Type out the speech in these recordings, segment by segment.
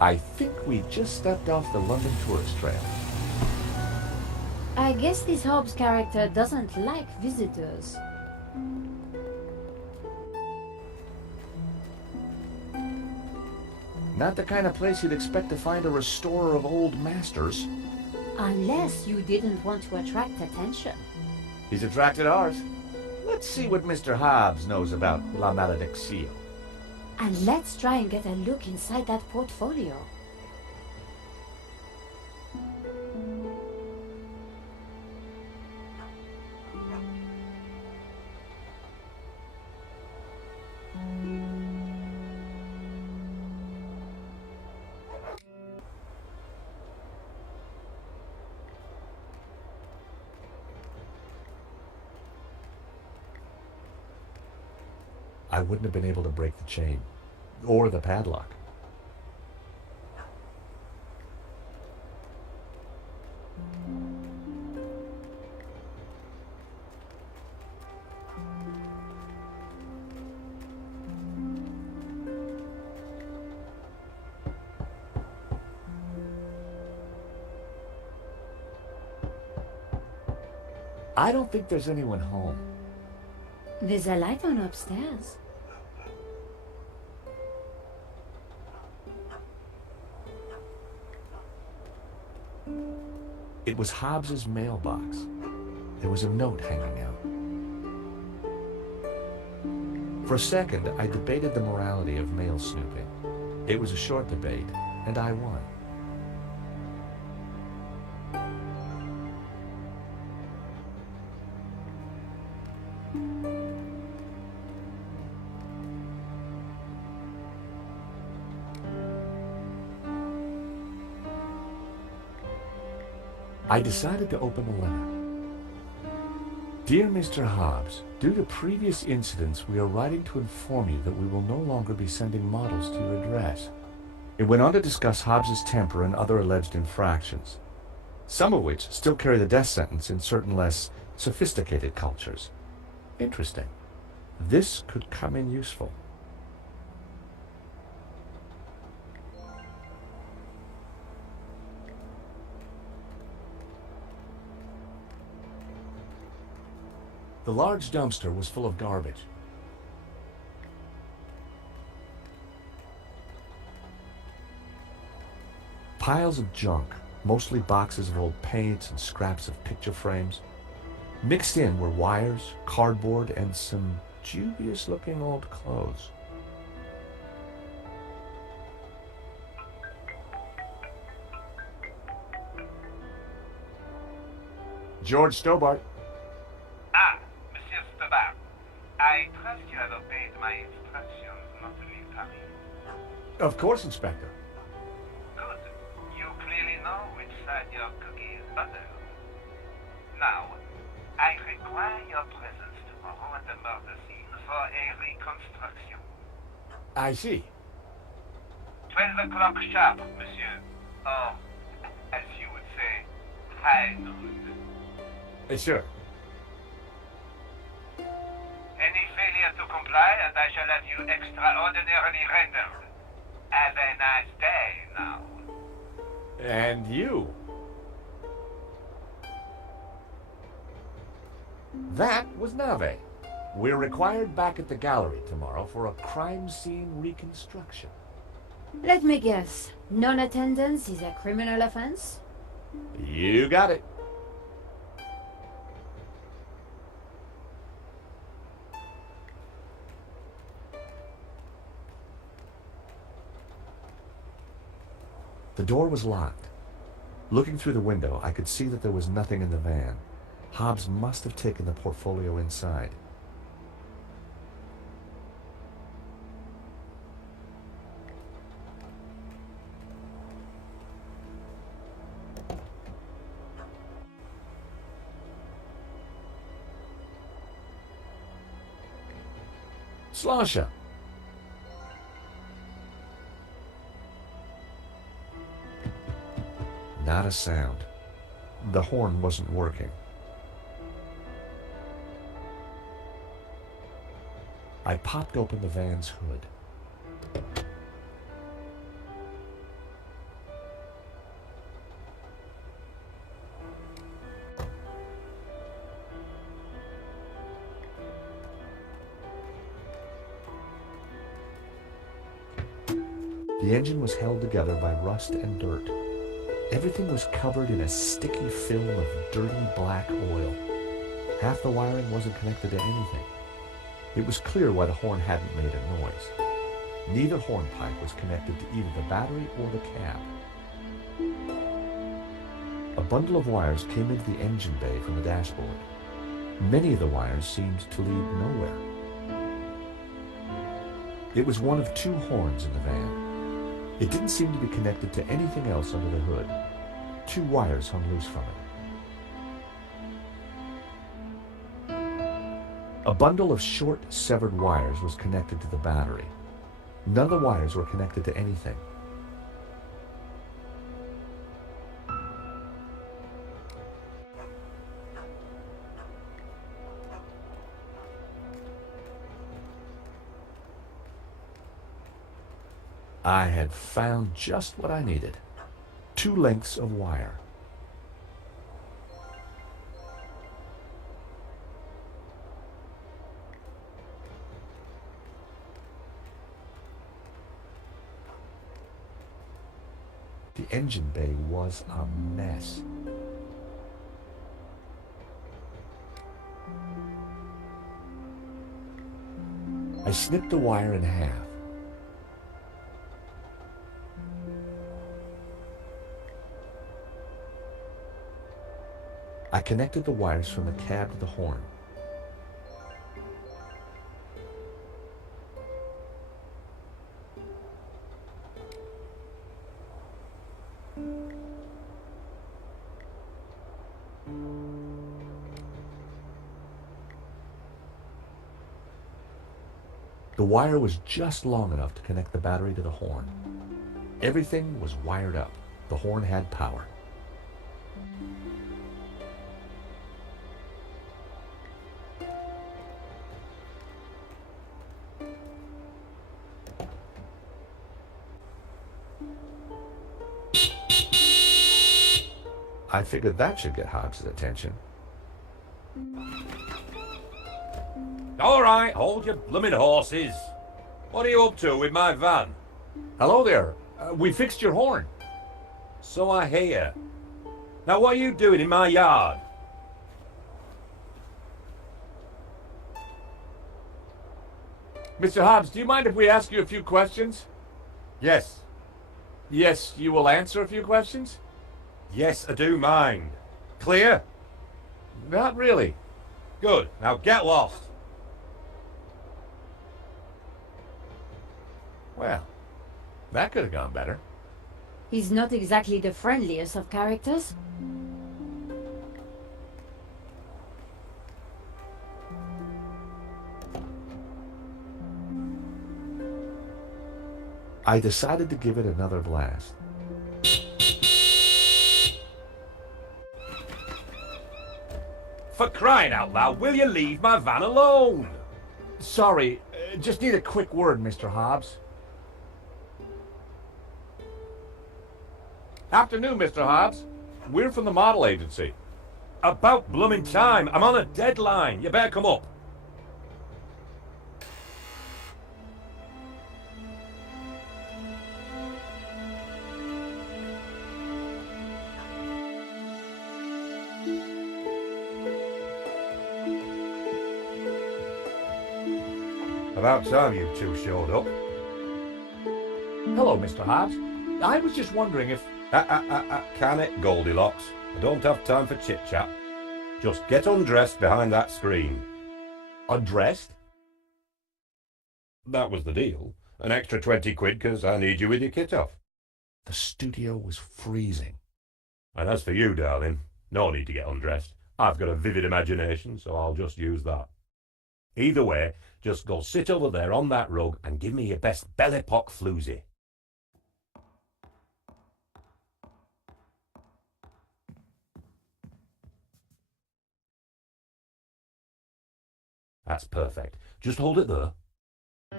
I think we just stepped off the London tourist trail. I guess this Hobbs character doesn't like visitors. Not the kind of place you'd expect to find a restorer of old masters. Unless you didn't want to attract attention. He's attracted ours. Let's see what Mr. Hobbs knows about La Maledicción. And let's try and get a look inside that portfolio. I wouldn't have been able to break the chain. Or the padlock. I don't think there's anyone home. There's a light on upstairs. It was Hobbs's mailbox. There was a note hanging out. For a second, I debated the morality of mail snooping. It was a short debate, and I won. I decided to open the letter. Dear Mr. Hobbs, due to previous incidents, we are writing to inform you that we will no longer be sending models to your address. It went on to discuss Hobbs's temper and other alleged infractions, some of which still carry the death sentence in certain less sophisticated cultures. Interesting. This could come in useful. The large dumpster was full of garbage. Piles of junk, mostly boxes of old paints and scraps of picture frames. Mixed in were wires, cardboard, and some dubious-looking old clothes. George Stobart. Ah, Monsieur Stobar. I trust you have obeyed my instructions not to leave Paris. Of course, Inspector. Good. You clearly know which side your cookie is buttered. Now, I require your presence tomorrow at the murder scene for a reconstruction. I see. 12 o'clock sharp, monsieur. Or, as you would say, high noon. Sure. Any failure to comply, and I shall have you extraordinarily rendered. Have a nice day now. And you. That was Nave. We're required back at the gallery tomorrow for a crime scene reconstruction. Let me guess. Non-attendance is a criminal offense? You got it. The door was locked. Looking through the window, I could see that there was nothing in the van. Hobbs must have taken the portfolio inside. Slasha. Not a sound. The horn wasn't working. I popped open the van's hood. The engine was held together by rust and dirt. Everything was covered in a sticky film of dirty black oil. Half the wiring wasn't connected to anything. It was clear why the horn hadn't made a noise. Neither hornpipe was connected to either the battery or the cab. A bundle of wires came into the engine bay from the dashboard. Many of the wires seemed to lead nowhere. It was one of two horns in the van. It didn't seem to be connected to anything else under the hood. Two wires hung loose from it. A bundle of short, severed wires was connected to the battery. None of the wires were connected to anything. I had found just what I needed. 2 lengths of wire. The engine bay was a mess. I snipped the wire in half. I connected the wires from the cab to the horn. The wire was just long enough to connect the battery to the horn. Everything was wired up. The horn had power. I figured that should get Hobbs' attention. All right, hold your blooming horses. What are you up to with my van? Hello there. We fixed your horn. So I hear. Now what are you doing in my yard? Mr. Hobbs, do you mind if we ask you a few questions? Yes. Yes, you will answer a few questions? Yes, I do mind. Clear? Not really. Good. Now get lost. Well, that could have gone better. He's not exactly the friendliest of characters. I decided to give it another blast. For crying out loud, will you leave my van alone? Sorry, just need a quick word, Mr. Hobbs. Afternoon, Mr. Hobbs. We're from the model agency. About blooming time. I'm on a deadline. You better come up. About time you two showed up. Hello, Mr. Hobbs. I was just wondering if... Can it, Goldilocks? I don't have time for chit-chat. Just get undressed behind that screen. Undressed? That was the deal. An extra 20 quid because I need you with your kit off. The studio was freezing. And as for you, darling, no need to get undressed. I've got a vivid imagination, so I'll just use that. Either way, just go sit over there on that rug and give me your best belly-pock floozy. That's perfect. Just hold it there.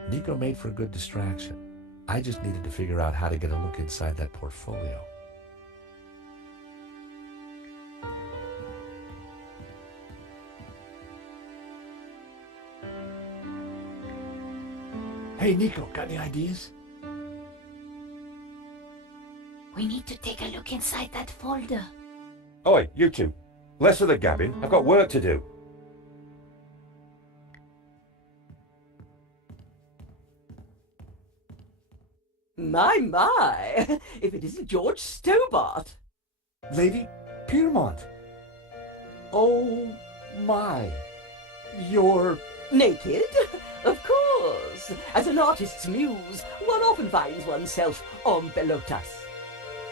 Nico made for a good distraction. I just needed to figure out how to get a look inside that portfolio. Hey, Nico, got any ideas? need to take a look inside that folder. Oi, you two. Less of the gabbing. I've got work to do. My, if it isn't George Stobart. Lady Piermont. Oh my. You're... Naked? Of course. As an artist's muse, one often finds oneself en pelotas.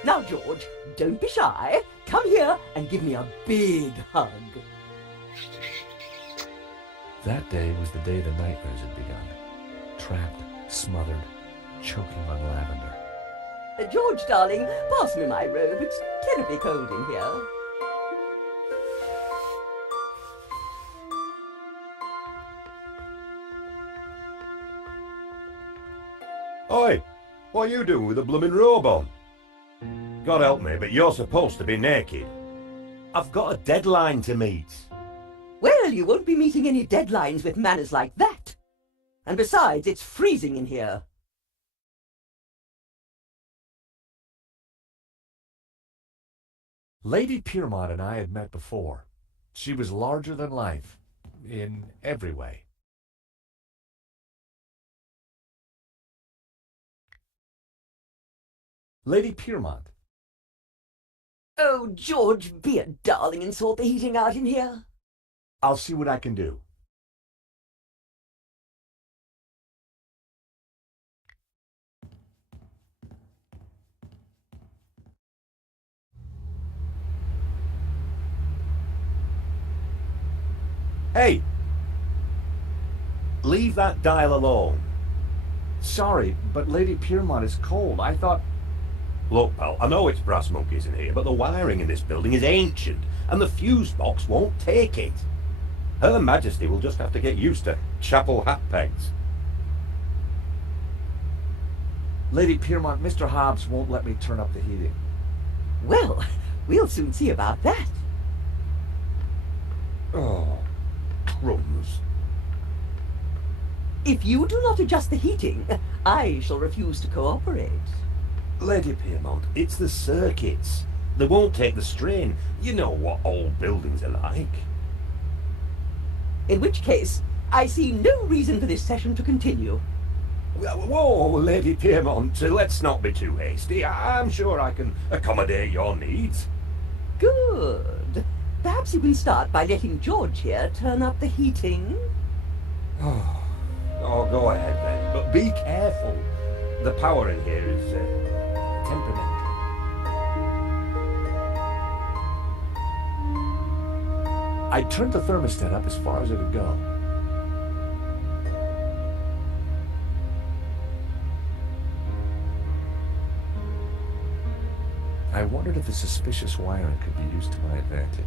Now, George, don't be shy. Come here and give me a big hug. That day was the day the nightmares had begun. Trapped, smothered, choking on lavender. George, darling, pass me my robe. It's terribly cold in here. Oi, what are you doing with a blooming robe on? God help me, but you're supposed to be naked. I've got a deadline to meet. Well, you won't be meeting any deadlines with manners like that. And besides, it's freezing in here. Lady Piermont and I had met before. She was larger than life, in every way. Lady Piermont. Oh, George, be a darling and sort the heating out in here. I'll see what I can do. Hey! Leave that dial alone. Sorry, but Lady Piermont is cold. I thought... Look, pal, I know it's brass monkeys in here, but the wiring in this building is ancient, and the fuse box won't take it. Her Majesty will just have to get used to chapel hat pegs. Lady Piermont, Mr. Hobbs won't let me turn up the heating. Well, we'll soon see about that. Oh, crumbs. If you do not adjust the heating, I shall refuse to cooperate. Lady Piermont, it's the circuits. They won't take the strain. You know what old buildings are like. In which case, I see no reason for this session to continue. Whoa, Lady Piermont, let's not be too hasty. I'm sure I can accommodate your needs. Good. Perhaps you can start by letting George here turn up the heating. Oh, go ahead then, but be careful. The power in here is temperamental. I turned the thermostat up as far as it would go. I wondered if the suspicious wiring could be used to my advantage.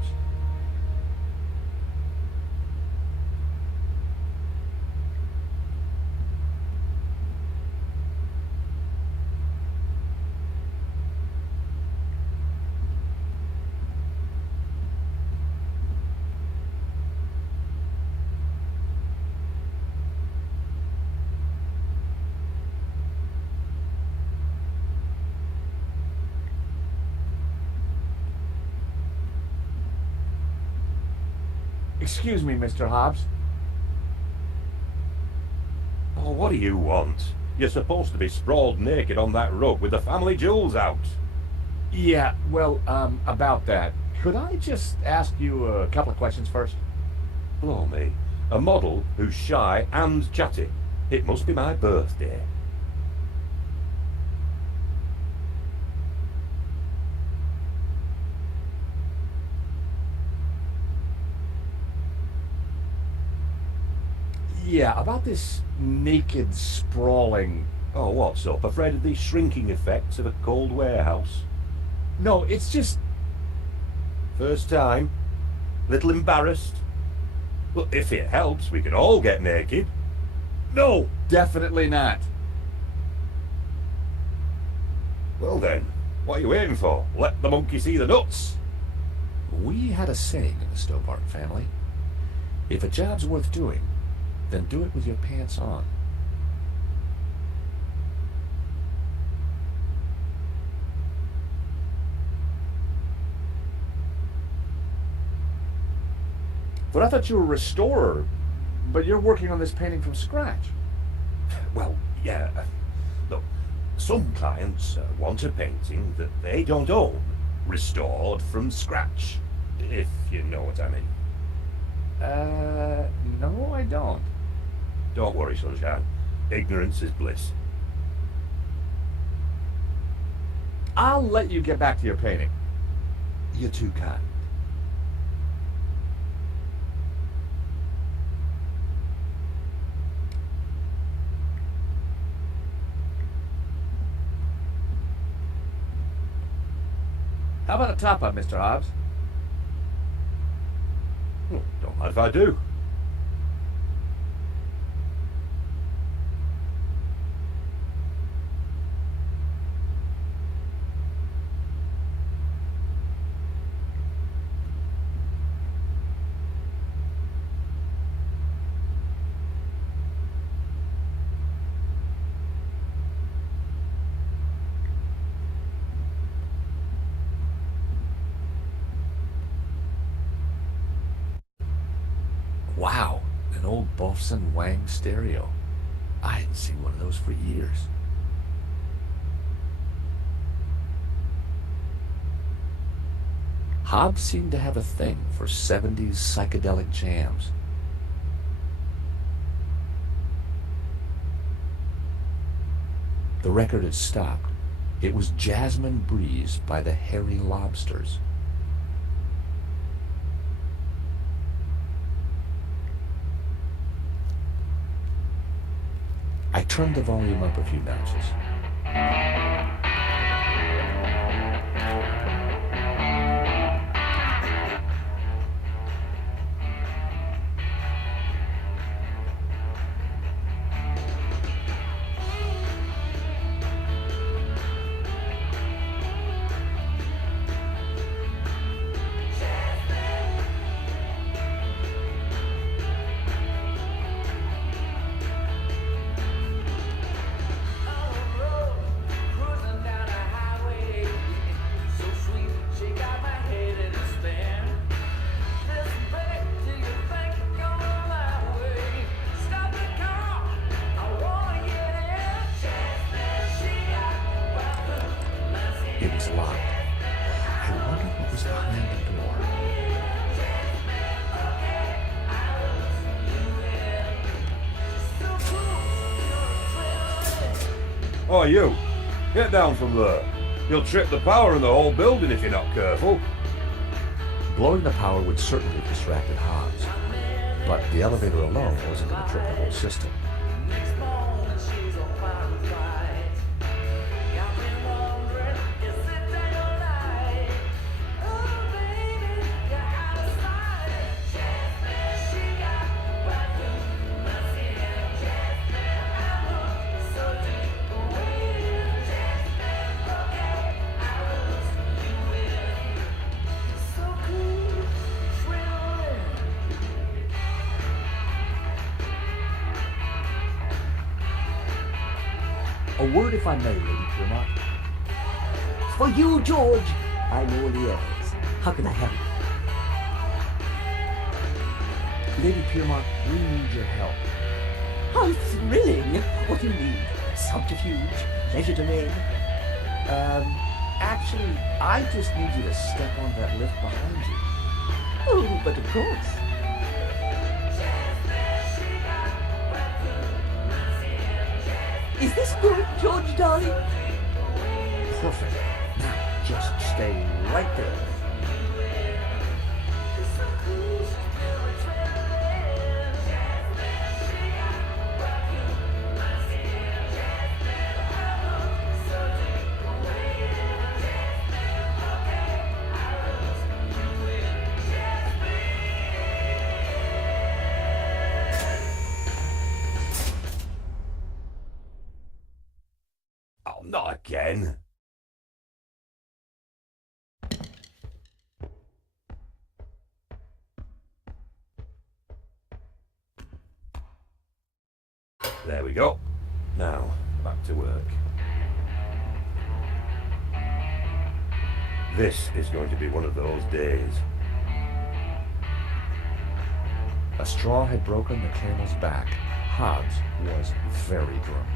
Excuse me, Mr. Hobbs. Oh, what do you want? You're supposed to be sprawled naked on that rug with the family jewels out. Yeah, well, about that. Could I just ask you a couple of questions first? Blow me. A model who's shy and chatty. It must be my birthday. Yeah, about this naked sprawling... Oh, what's up? Afraid of the shrinking effects of a cold warehouse? No, it's just... First time? Little embarrassed? Well, if it helps, we can all get naked. No, definitely not. Well then, what are you waiting for? Let the monkey see the nuts. We had a saying in the Stobart family. If a job's worth doing, then do it with your pants on. But I thought you were a restorer, but you're working on this painting from scratch. Well, yeah. Look, some clients want a painting that they don't own, restored from scratch, if you know what I mean. No, I don't. Don't worry, Sunshine. Ignorance is bliss. I'll let you get back to your painting. You're too kind. How about a top-up, Mr. Hobbs? Don't mind if I do. Wow, an old Bofson Wang stereo. I hadn't seen one of those for years. Hobbs seemed to have a thing for 70s psychedelic jams. The record had stopped. It was Jasmine Breeze by the Hairy Lobsters. I turned the volume up a few notches. It was locked. I wondered what was behind the door. Oh, you! Get down from there. You'll trip the power in the whole building if you're not careful. Blowing the power would certainly have distracted Hobbs, but the elevator alone wasn't going to trip the whole system. A word, if I may, Lady Piermont. For you, George. I'm all ears. How can I help? Lady Piermont, we need your help. How thrilling. What do you need? Subterfuge? Pleasure domain? Actually, I just need you to step on that lift behind you. Oh, but of course. Is this good, George, darling? Perfect. Now, just stay right there. Oh, not again. There we go. Now, back to work. This is going to be one of those days. A straw had broken the camel's back. Hobbs was very drunk.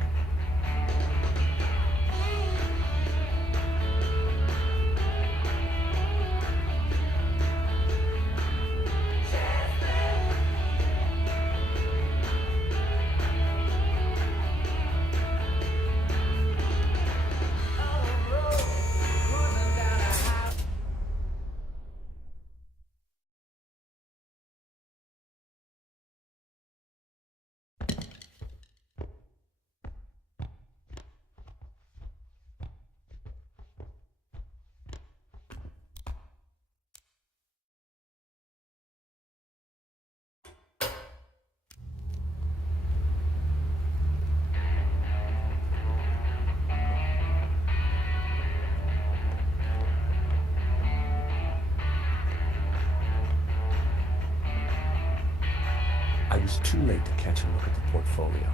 I was too late to catch a look at the portfolio.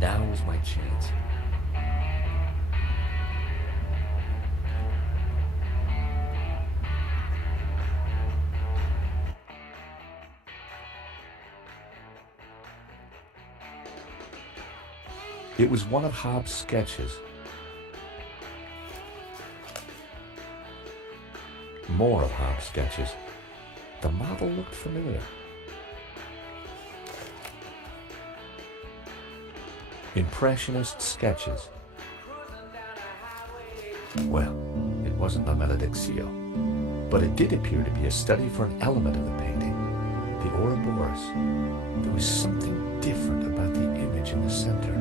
Now was my chance. It was one of Hobbs' sketches. More of Hobbs' sketches. The model looked familiar. Impressionist sketches. Well, it wasn't La Maledictio, but it did appear to be a study for an element of the painting, the Ouroboros. There was something different about the image in the center.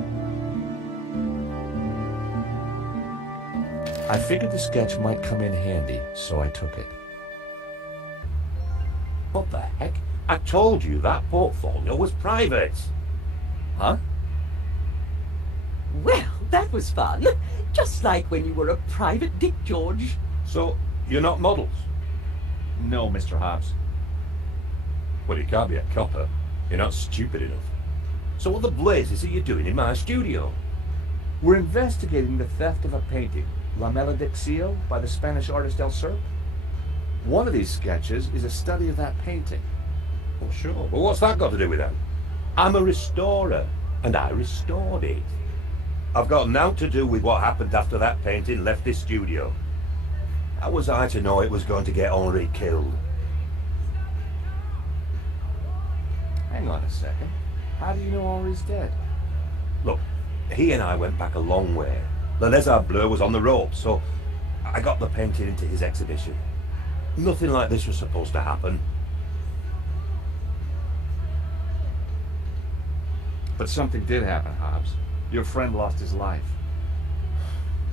I figured the sketch might come in handy, so I took it. What the heck? I told you that portfolio was private. Huh? Well, that was fun. Just like when you were a private dick, George. So, you're not models? No, Mr. Hobbs. Well, you can't be a copper. You're not stupid enough. So what the blazes are you doing in my studio? We're investigating the theft of a painting, La Maledictio, by the Spanish artist Serpent. One of these sketches is a study of that painting. Well, sure. But what's that got to do with that? I'm a restorer, and I restored it. I've got naught to do with what happened after that painting left this studio. How was I to know it was going to get Henri killed? Hang on a second. How do you know Henri's dead? Look, he and I went back a long way. Le Lézard Bleu was on the road, so I got the painting into his exhibition. Nothing like this was supposed to happen. But something did happen, Hobbs. Your friend lost his life.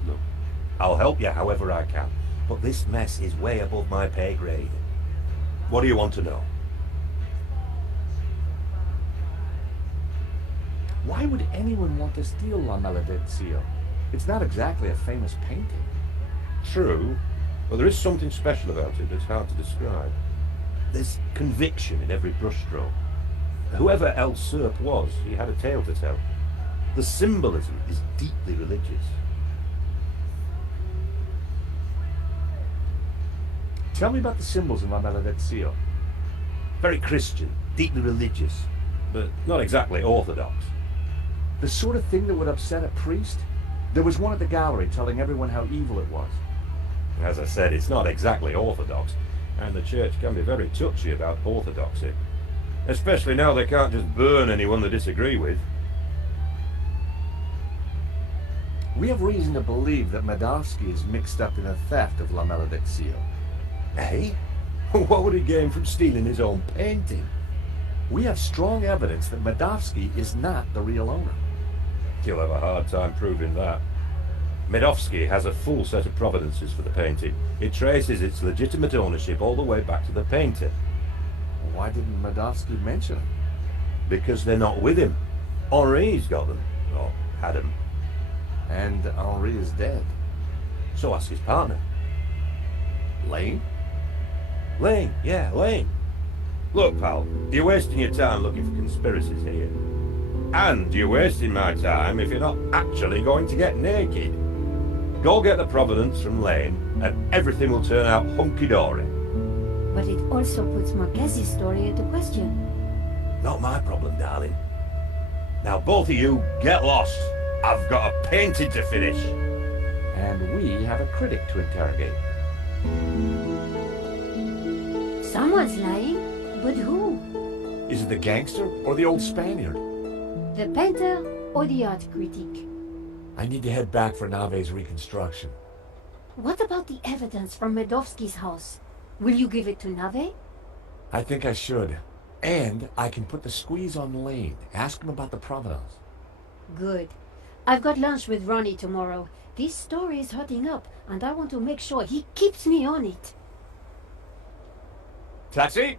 Look, I'll help you however I can, but this mess is way above my pay grade. What do you want to know? Why would anyone want to steal La Maledictio? It's not exactly a famous painting. True. Well, there is something special about it that's hard to describe. There's conviction in every brushstroke. Whoever El Serp was, he had a tale to tell. The symbolism is deeply religious. Tell me about the symbols in La Maledictio. Very Christian, deeply religious, but not exactly orthodox. The sort of thing that would upset a priest? There was one at the gallery telling everyone how evil it was. As I said, it's not exactly orthodox, and the church can be very touchy about orthodoxy. Especially now they can't just burn anyone they disagree with. We have reason to believe that Madovsky is mixed up in the theft of La Maledictio. Eh? What would he gain from stealing his own painting? We have strong evidence that Madovsky is not the real owner. You'll have a hard time proving that. Medovsky has a full set of provenances for the painting. It traces its legitimate ownership all the way back to the painter. Why didn't Medovsky mention it? Because they're not with him. Henri's got them. Or had them. And Henri is dead. So ask his partner. Lane? Lane, yeah, Lane. Look, pal, you're wasting your time looking for conspiracies here. And you're wasting my time if you're not actually going to get naked. Go get the provenance from Lane, and everything will turn out hunky-dory. But it also puts Marquez's story into question. Not my problem, darling. Now both of you, get lost. I've got a painting to finish. And we have a critic to interrogate. Someone's lying, but who? Is it the gangster or the old Spaniard? The painter or the art critic? I need to head back for Nave's reconstruction. What about the evidence from Medovsky's house? Will you give it to Nave? I think I should. And I can put the squeeze on Lane. Ask him about the provenance. Good. I've got lunch with Ronnie tomorrow. This story is hotting up, and I want to make sure he keeps me on it. Taxi?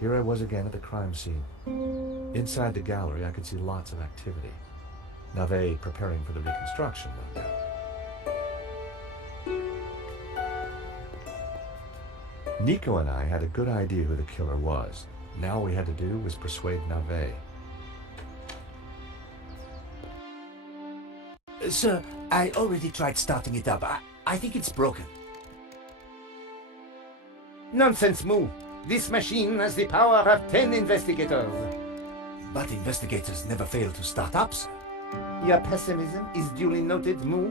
Here I was again at the crime scene. Inside the gallery, I could see lots of activity. Nave preparing for the reconstruction, no doubt. Nico and I had a good idea who the killer was. Now all we had to do was persuade Nave. Sir, I already tried starting it up. I think it's broken. Nonsense, Moo. This machine has the power of 10 investigators. But investigators never fail to start up, sir. Your pessimism is duly noted, Moo.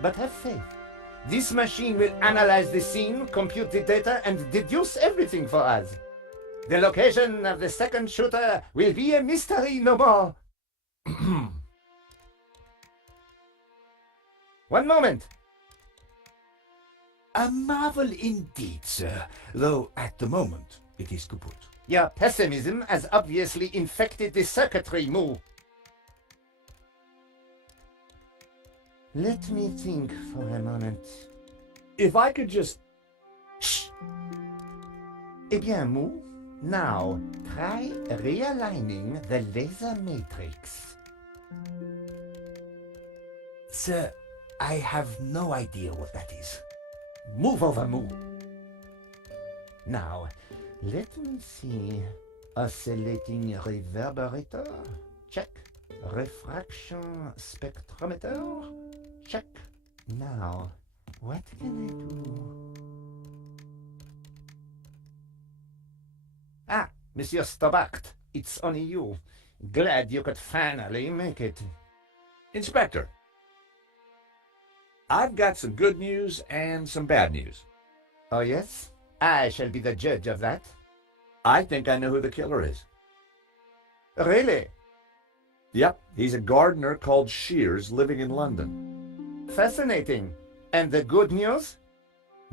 But have faith. This machine will analyze the scene, compute the data, and deduce everything for us. The location of the second shooter will be a mystery no more. One moment. A marvel indeed, sir. Though at the moment it is kaput. Your pessimism has obviously infected the circuitry, Moo. Let me think for a moment. If I could just... Shh! Eh bien, Moo, now try realigning the laser matrix. Sir, I have no idea what that is. Move over, Moo. Now, let me see. Oscillating reverberator? Check. Refraction spectrometer? Check. Now, what can I do? Ah, Monsieur Stobart, it's only you. Glad you could finally make it. Inspector, I've got some good news and some bad news. Oh, yes? I shall be the judge of that. I think I know who the killer is. Really? Yep, he's a gardener called Shears living in London. Fascinating. And the good news?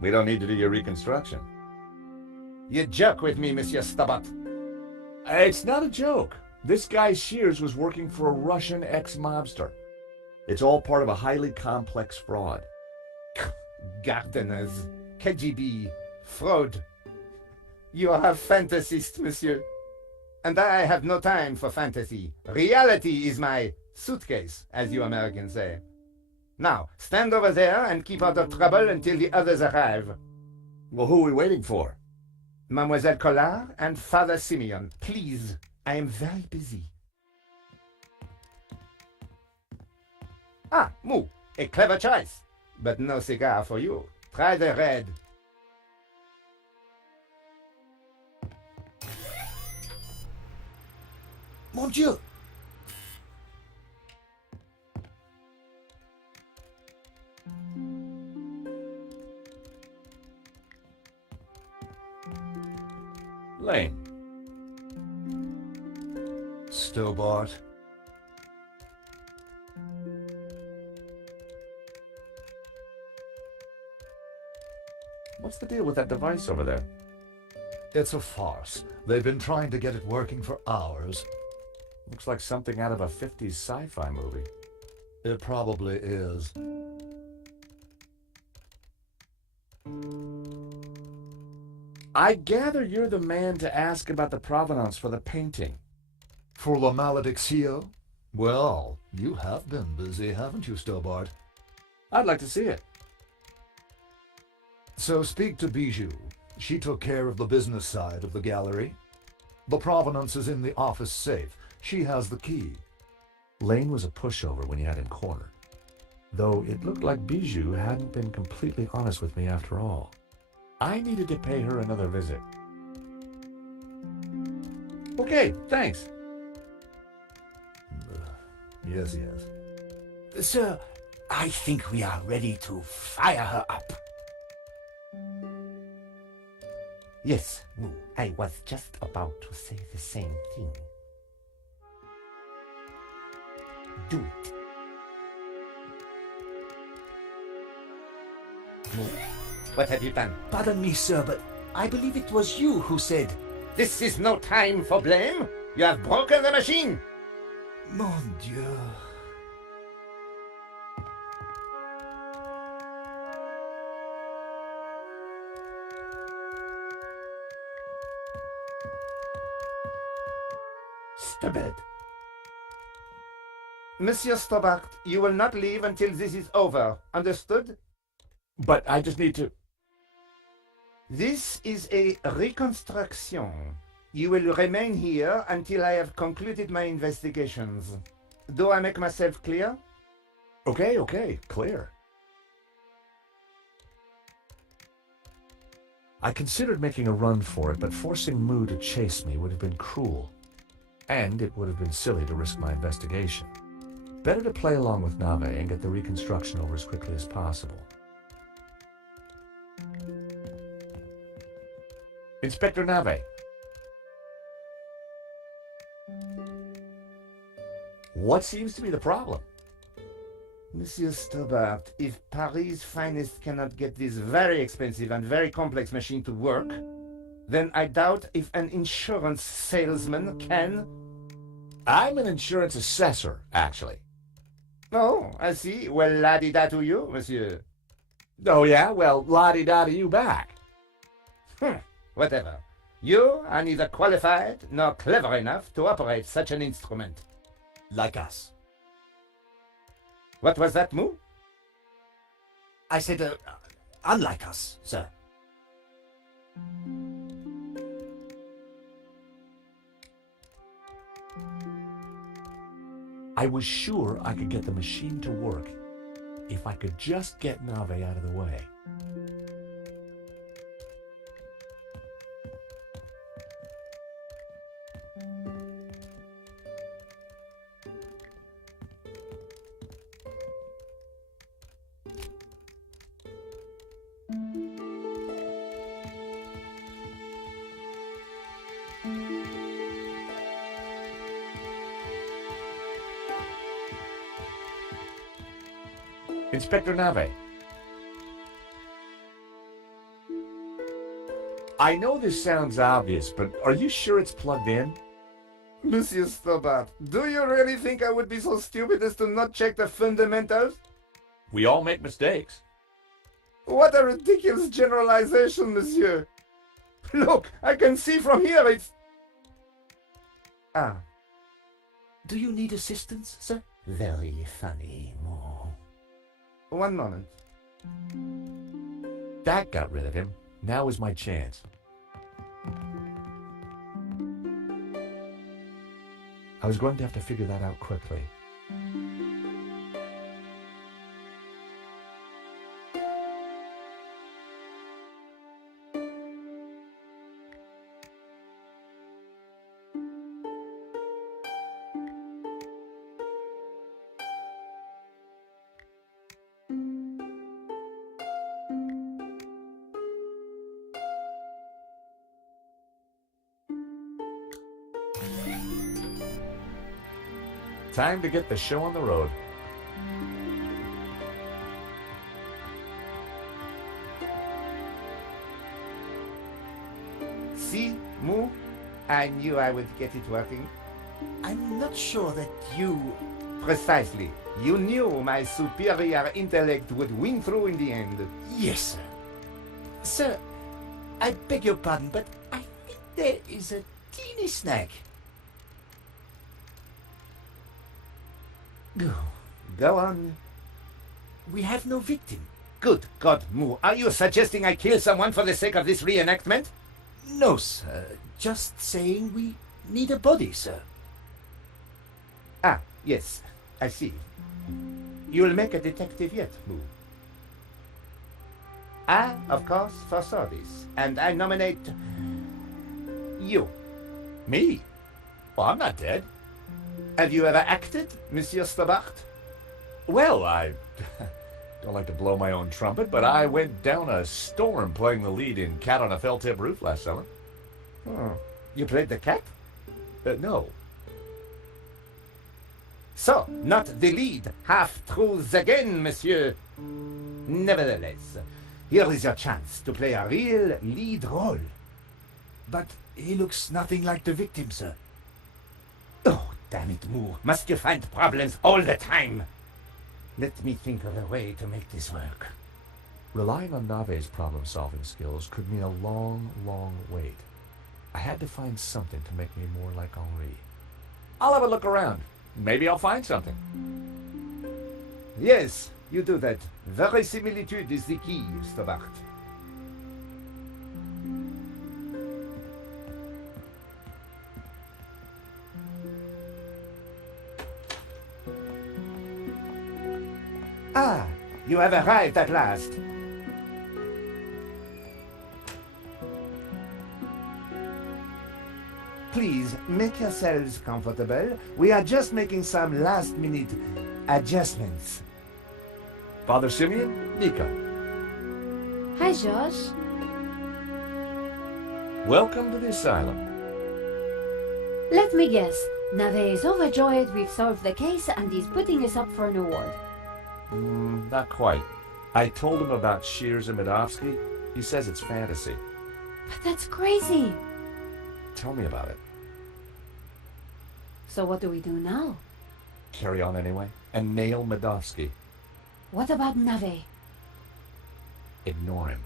We don't need to do your reconstruction. You joke with me, Monsieur Stobart. It's not a joke. This guy Shears was working for a Russian ex-mobster. It's all part of a highly complex fraud. Gardeners, KGB, fraud. You are a fantasist, monsieur. And I have no time for fantasy. Reality is my suitcase, as you Americans say. Now, stand over there and keep out of trouble until the others arrive. Well, who are we waiting for? Mademoiselle Collard and Father Simeon, please. I am very busy. Ah, Moo, a clever choice. But no cigar for you. Try the red. Mon Dieu! Lane. Stobart. What's the deal with that device over there? It's a farce. They've been trying to get it working for hours. Looks like something out of a 50s sci-fi movie. It probably is. I gather you're the man to ask about the provenance for the painting. For La Maledictio? Well, you have been busy, haven't you, Stobart? I'd like to see it. So speak to Bijou. She took care of the business side of the gallery. The provenance is in the office safe. She has the key. Lane was a pushover when you had him cornered. Though it looked like Bijou hadn't been completely honest with me after all. I needed to pay her another visit. Okay, thanks. Yes. Sir, I think we are ready to fire her up. Yes, I was just about to say the same thing. Do it. What have you done? Pardon me, sir, but I believe it was you who said... This is no time for blame. You have broken the machine. Mon Dieu. Stupid. Monsieur Stobart, you will not leave until this is over. Understood? But I just need to... This is a reconstruction. You will remain here until I have concluded my investigations. Do I make myself clear? Okay, clear. I considered making a run for it, but forcing Moo to chase me would have been cruel. And it would have been silly to risk my investigation. Better to play along with Nave and get the reconstruction over as quickly as possible. Inspector Nave. What seems to be the problem? Monsieur Stobart, if Paris' finest cannot get this very expensive and very complex machine to work, then I doubt if an insurance salesman can. I'm an insurance assessor, actually. Oh, I see. Well, la-di-da to you, monsieur. Oh yeah? Well, la-di-da to you back. Whatever. You are neither qualified nor clever enough to operate such an instrument. Like us. What was that, Moo? I said, unlike us, sir. I was sure I could get the machine to work if I could just get Nave out of the way. Inspector Nave. I know this sounds obvious, but are you sure it's plugged in? Monsieur Stobart, do you really think I would be so stupid as to not check the fundamentals? We all make mistakes. What a ridiculous generalization, monsieur. Look, I can see from here it's... Ah, Do you need assistance, sir? very funny, Moo. One moment. That got rid of him. Now is my chance. I was going to have to figure that out quickly. Time to get the show on the road. See, Moo? I knew I would get it working. I'm not sure that you... Precisely. You knew my superior intellect would win through in the end. Yes, sir. Sir, I beg your pardon, but I think there is a teeny snag. Go on. We have no victim. Good God, Moo. Are you suggesting I kill someone for the sake of this reenactment? No, sir. Just saying we need a body, sir. Ah, yes. I see. You'll make a detective yet, Moo. I, of course, foresaw this, and I nominate you. Me? Well, I'm not dead. Have you ever acted, Monsieur Stobart? Well, I don't like to blow my own trumpet, but I went down a storm playing the lead in Cat on a Felt-Tip Roof last summer. Oh, you played the cat? No. So, not the lead. Half-truths again, monsieur. Nevertheless, here is your chance to play a real lead role. But he looks nothing like the victim, sir. Oh, damn it, Moo. Must you find problems all the time? Let me think of a way to make this work. Relying on Nave's problem-solving skills could mean a long, long wait. I had to find something to make me more like Henri. I'll have a look around. Maybe I'll find something. Yes, you do that. Verisimilitude is the key, Stobart. Ah, you have arrived at last. Please, make yourselves comfortable. We are just making some last-minute adjustments. Father Simeon, Nico. Hi, Josh. Welcome to the asylum. Let me guess. Nave is overjoyed we've solved the case and he's putting us up for an award. Not quite. I told him about Shears and Medovsky. He says it's fantasy. But that's crazy. Tell me about it. So what do we do now? Carry on anyway, and nail Medovsky. What about Nave? Ignore him.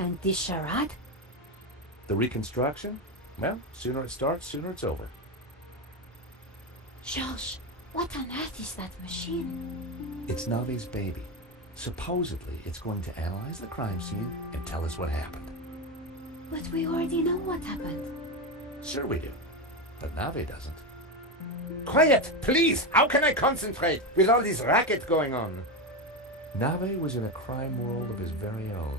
And this charade? The reconstruction? Well, sooner it starts, sooner it's over. Josh, what on earth is that machine? It's Nave's baby. Supposedly, it's going to analyze the crime scene and tell us what happened. But we already know what happened. Sure we do. But Nave doesn't. Quiet, please! How can I concentrate with all this racket going on? Nave was in a crime world of his very own.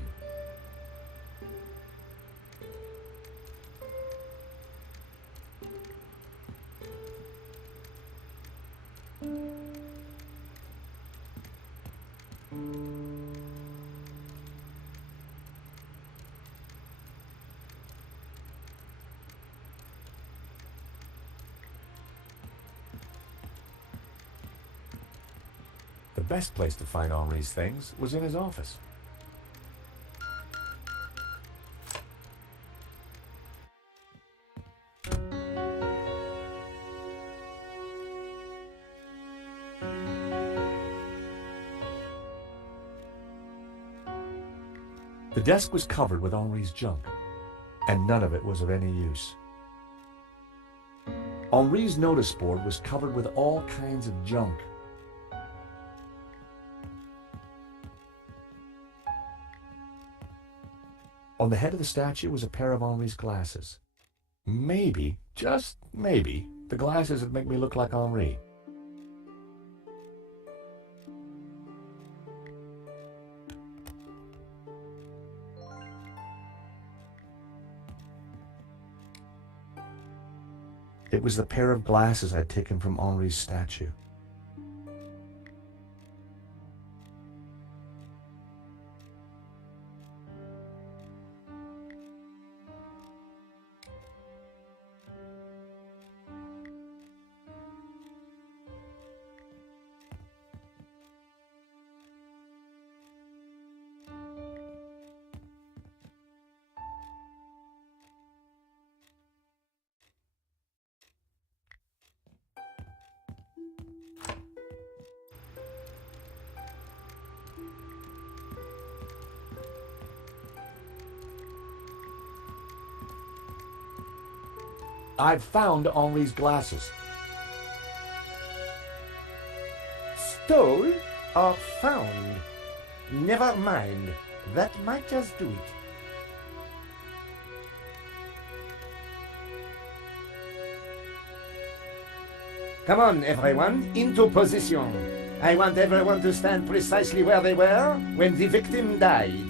The best place to find Henri's things was in his office. The desk was covered with Henri's junk, and none of it was of any use. Henri's notice board was covered with all kinds of junk. On the head of the statue was a pair of Henri's glasses. Maybe, just maybe, the glasses would make me look like Henri. It was the pair of glasses I'd taken from Henri's statue. I've found Henri's glasses. Stole or found? Never mind. That might just do it. Come on, everyone, into position. I want everyone to stand precisely where they were when the victim died.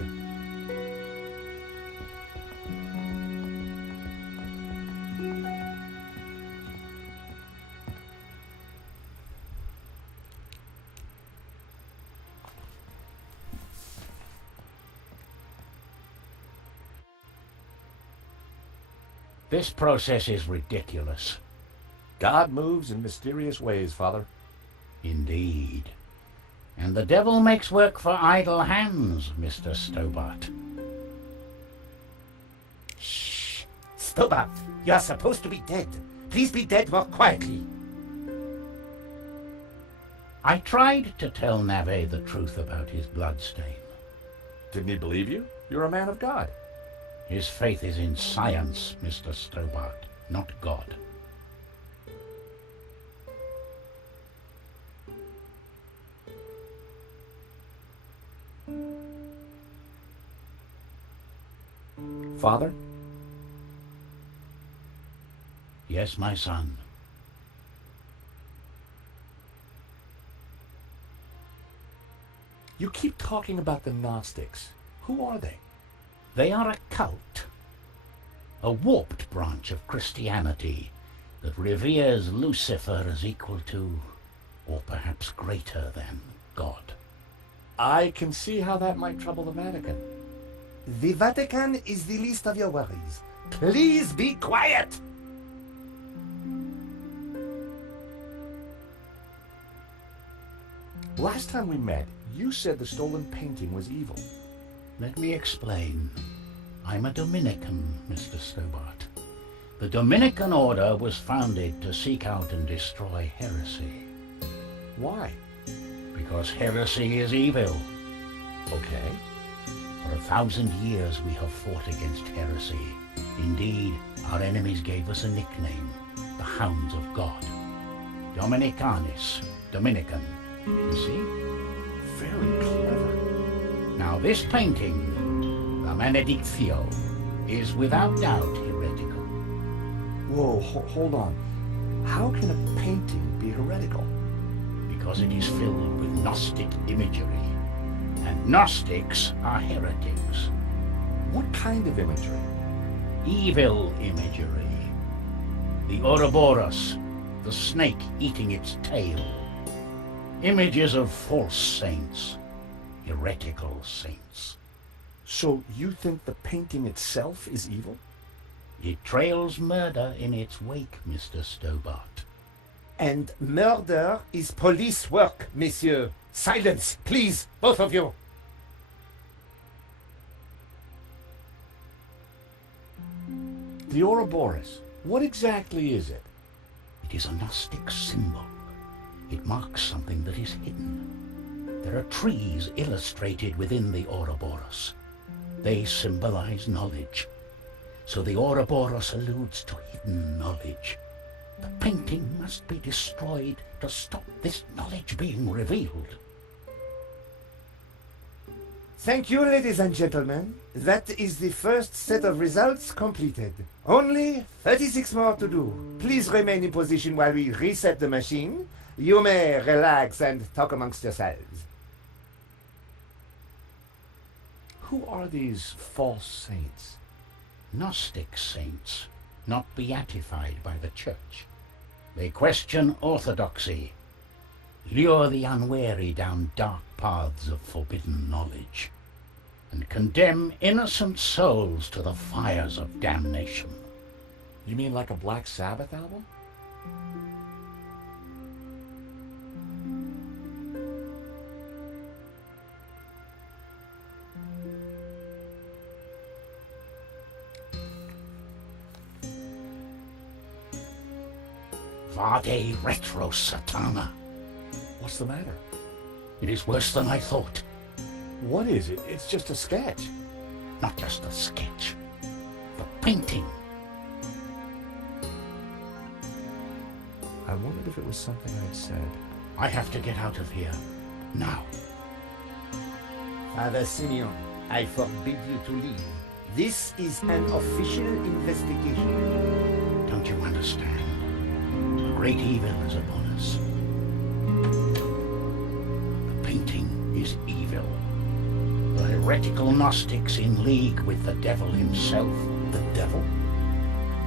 This process is ridiculous. God moves in mysterious ways, Father. Indeed. And the devil makes work for idle hands, Mr. Stobart. Shh! Stobart, you are supposed to be dead. Please be dead more quietly. I tried to tell Nave the truth about his bloodstain. Didn't he believe you? You're a man of God. His faith is in science, Mr. Stobart, not God. Father? Yes, my son. You keep talking about the Gnostics. Who are they? They are a cult, a warped branch of Christianity that reveres Lucifer as equal to, or perhaps greater than, God. I can see how that might trouble the Vatican. The Vatican is the least of your worries. Please be quiet! Last time we met, you said the stolen painting was evil. Let me explain. I'm a Dominican, Mr. Stobart. The Dominican order was founded to seek out and destroy heresy. Why? Because heresy is evil. Okay. For 1,000 years we have fought against heresy. Indeed, our enemies gave us a nickname, the Hounds of God. Dominicanis, Dominican, you see? Very clever. Now this painting, the Benedictio, is without doubt heretical. Whoa, hold on. How can a painting be heretical? Because it is filled with Gnostic imagery. And Gnostics are heretics. What kind of imagery? Evil imagery. The Ouroboros, the snake eating its tail. Images of false saints, heretical saints. So you think the painting itself is evil? It trails murder in its wake, Mr. Stobart. And murder is police work, messieurs. Silence, please, both of you. The Ouroboros. What exactly is it? It is a Gnostic symbol. It marks something that is hidden. There are trees illustrated within the Ouroboros. They symbolize knowledge. So the Ouroboros alludes to hidden knowledge. The painting must be destroyed to stop this knowledge being revealed. Thank you, ladies and gentlemen. That is the first set of results completed. Only 36 more to do. Please remain in position while we reset the machine. You may relax and talk amongst yourselves. Who are these false saints? Gnostic saints, not beatified by the Church. They question orthodoxy, lure the unwary down dark paths of forbidden knowledge, and condemn innocent souls to the fires of damnation. You mean like a Black Sabbath album? Vade retro satana. What's the matter? It is worse than I thought. What is it? It's just a sketch. Not just a sketch. The painting. I wondered if it was something I'd said. I have to get out of here. Now. Father Simeon, I forbid you to leave. This is an official investigation. Don't you understand? A great evil is upon us. The painting is evil. The heretical Gnostics in league with the devil himself. The devil?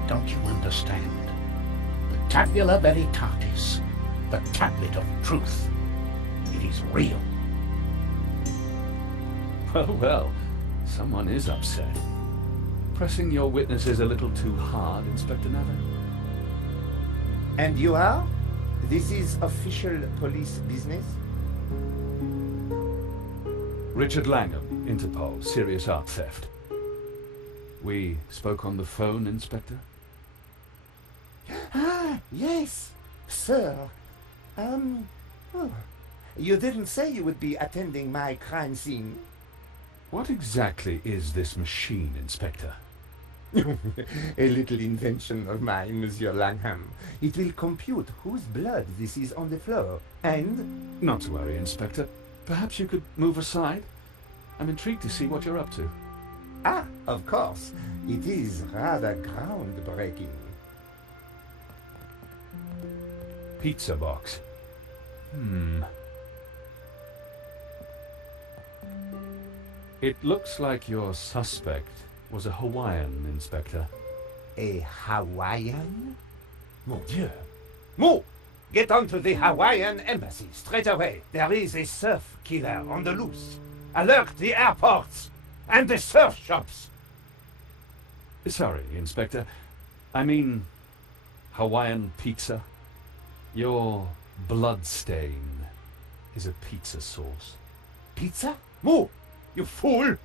Don't you understand? The tabula veritatis, the tablet of truth. It is real. Well, well, someone is upset. Pressing your witnesses a little too hard, Inspector Nava. And you are? This is official police business? Richard Langham, Interpol, serious art theft. We spoke on the phone, Inspector? Ah, yes, sir. Oh, you didn't say you would be attending my crime scene. What exactly is this machine, Inspector? A little invention of mine, Monsieur Langham. It will compute whose blood this is on the floor, and... Not to worry, Inspector. Perhaps you could move aside? I'm intrigued to see what you're up to. Ah, of course. It is rather groundbreaking. Pizza box. It looks like your suspect was a Hawaiian, Inspector. A Hawaiian? Mon Dieu! Move! Get onto the Hawaiian embassy straight away. There is a surf killer on the loose. Alert the airports and the surf shops. Sorry, Inspector. I mean, Hawaiian pizza. Your blood stain is a pizza sauce. Pizza? Move! You fool!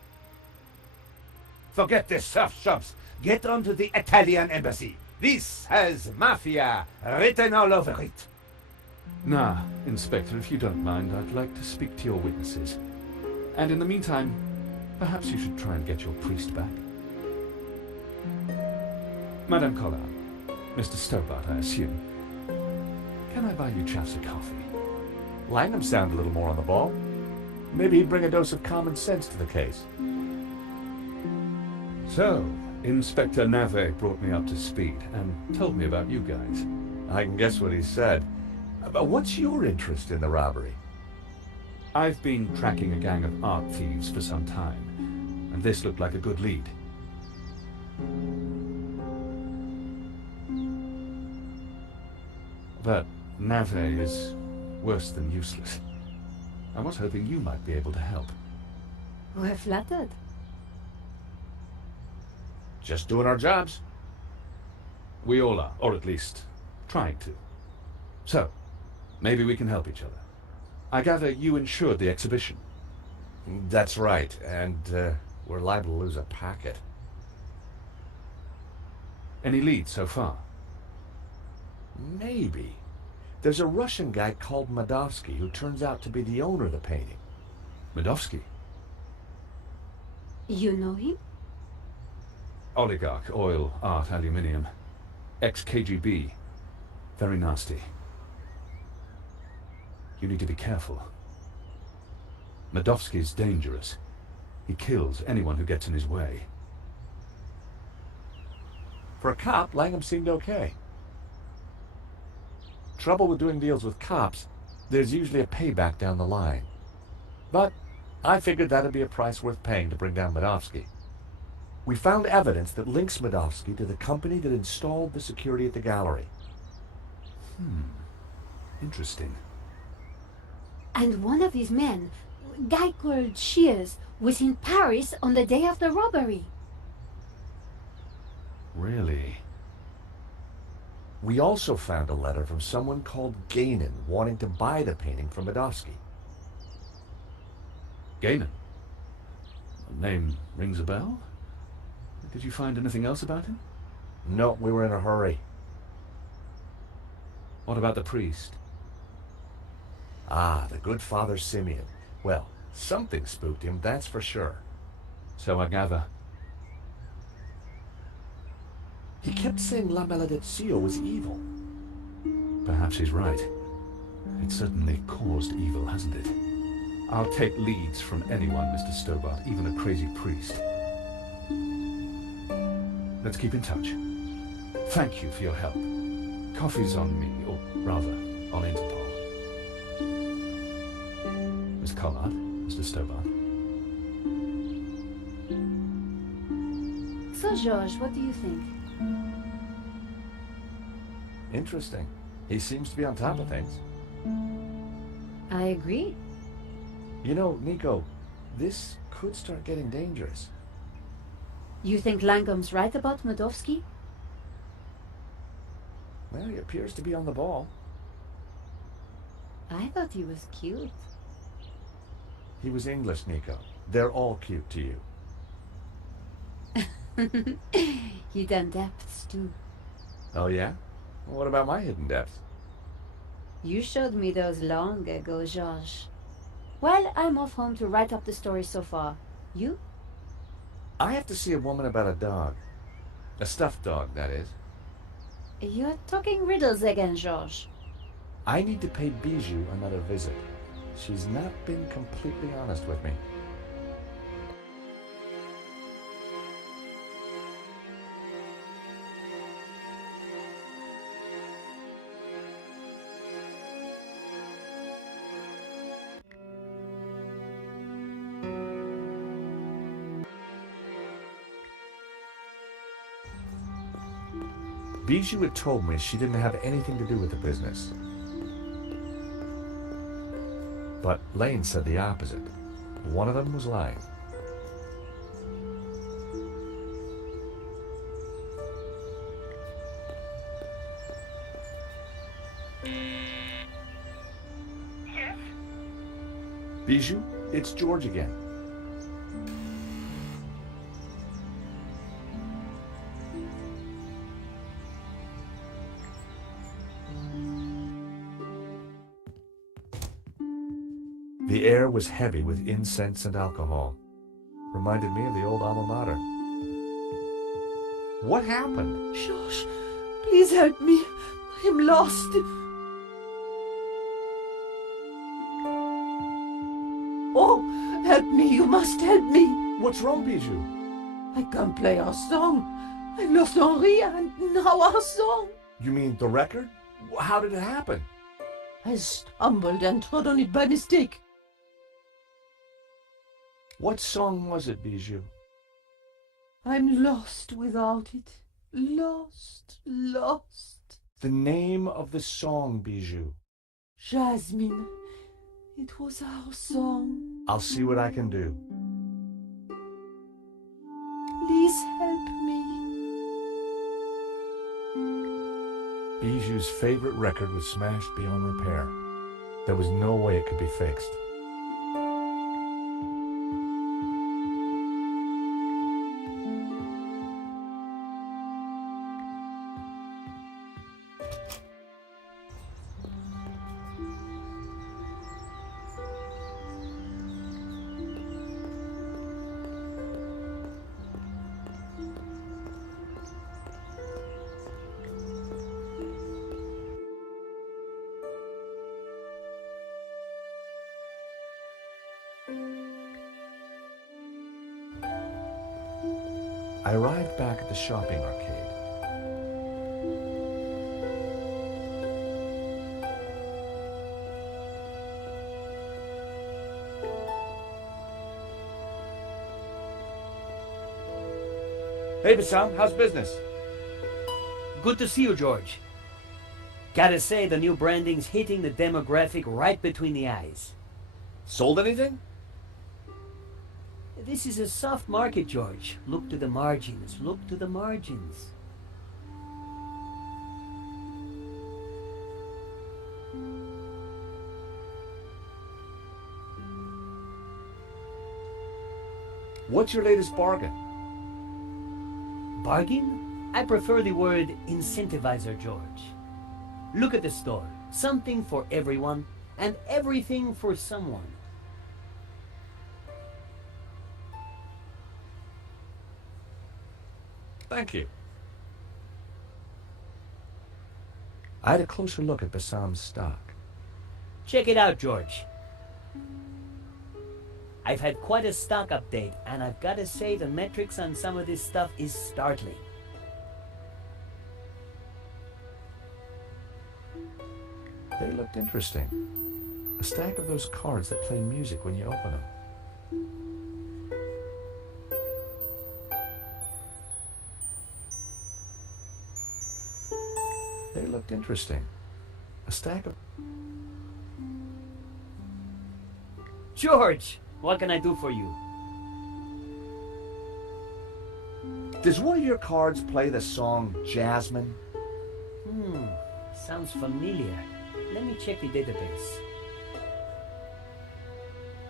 Forget the surf shops. Get onto the Italian embassy. This has mafia written all over it. Nah, Inspector, if you don't mind, I'd like to speak to your witnesses. And in the meantime, perhaps you should try and get your priest back. Madame Collard, Mr. Stobart, I assume. Can I buy you chaps a coffee? Langham sounded a little more on the ball. Maybe he'd bring a dose of common sense to the case. So, Inspector Nave brought me up to speed and told me about you guys. I can guess what he said. But what's your interest in the robbery? I've been tracking a gang of art thieves for some time, and this looked like a good lead. But Nave is worse than useless. I was hoping you might be able to help. We're flattered. Just doing our jobs. We all are, or at least trying to. So, maybe we can help each other. I gather you insured the exhibition. That's right, and we're liable to lose a packet. Any leads so far? Maybe. There's a Russian guy called Madovsky who turns out to be the owner of the painting. Madovsky? You know him? Oligarch, oil, art, aluminium. Ex-KGB. Very nasty. You need to be careful. Madovsky's dangerous. He kills anyone who gets in his way. For a cop, Langham seemed okay. Trouble with doing deals with cops, there's usually a payback down the line. But I figured that'd be a price worth paying to bring down Madovsky. We found evidence that links Madovsky to the company that installed the security at the gallery. Interesting. And one of his men, a guy called Shears, was in Paris on the day of the robbery. Really? We also found a letter from someone called Gainan wanting to buy the painting from Madovsky. Gainan? The name rings a bell? Did you find anything else about him? No, we were in a hurry. What about the priest? Ah, the good Father Simeon. Well, something spooked him, that's for sure. So I gather. He kept saying La Maledizio was evil. Perhaps he's right. It certainly caused evil, hasn't it? I'll take leads from anyone, Mr. Stobart, even a crazy priest. Let's keep in touch. Thank you for your help. Coffee's on me, or rather, on Interpol. Miss Collard, Mr. Stobart. So, George, what do you think? Interesting. He seems to be on top of things. I agree. You know, Nico, this could start getting dangerous. You think Langham's right about Medovsky? Well, he appears to be on the ball. I thought he was cute. He was English, Nico. They're all cute to you. Hidden depths, too. Oh, yeah? Well, what about my hidden depths? You showed me those long ago, Georges. Well, I'm off home to write up the story so far. You? I have to see a woman about a dog. A stuffed dog, that is. You're talking riddles again, Georges. I need to pay Bijou another visit. She's not been completely honest with me. Bijou had told me she didn't have anything to do with the business. But Lane said the opposite. One of them was lying. Yes? Bijou, it's George again. The air was heavy with incense and alcohol. Reminded me of the old alma mater. What happened? George, please help me. I am lost. Oh, help me. You must help me. What's wrong, Bijou? I can't play our song. I lost Henri and now our song. You mean the record? How did it happen? I stumbled and trod on it by mistake. What song was it, Bijou? I'm lost without it. Lost, lost. The name of the song, Bijou. Jasmine. It was our song. I'll see what I can do. Please help me. Bijou's favorite record was smashed beyond repair. There was no way it could be fixed. I arrived back at the shopping arcade. Hey, Bassam, how's business? Good to see you, George. Gotta say, the new branding's hitting the demographic right between the eyes. Sold anything? This is a soft market, George. Look to the margins. Look to the margins. What's your latest bargain? Bargain? I prefer the word incentivizer, George. Look at the store. Something for everyone and everything for someone. Thank you. I had a closer look at Bassam's stock. Check it out, George. I've had quite a stock update, and I've got to say the metrics on some of this stuff is startling. They looked interesting. A stack of those cards that play music when you open them. They looked interesting. A stack of... George, what can I do for you? Does one of your cards play the song Jasmine? Sounds familiar. Let me check the database.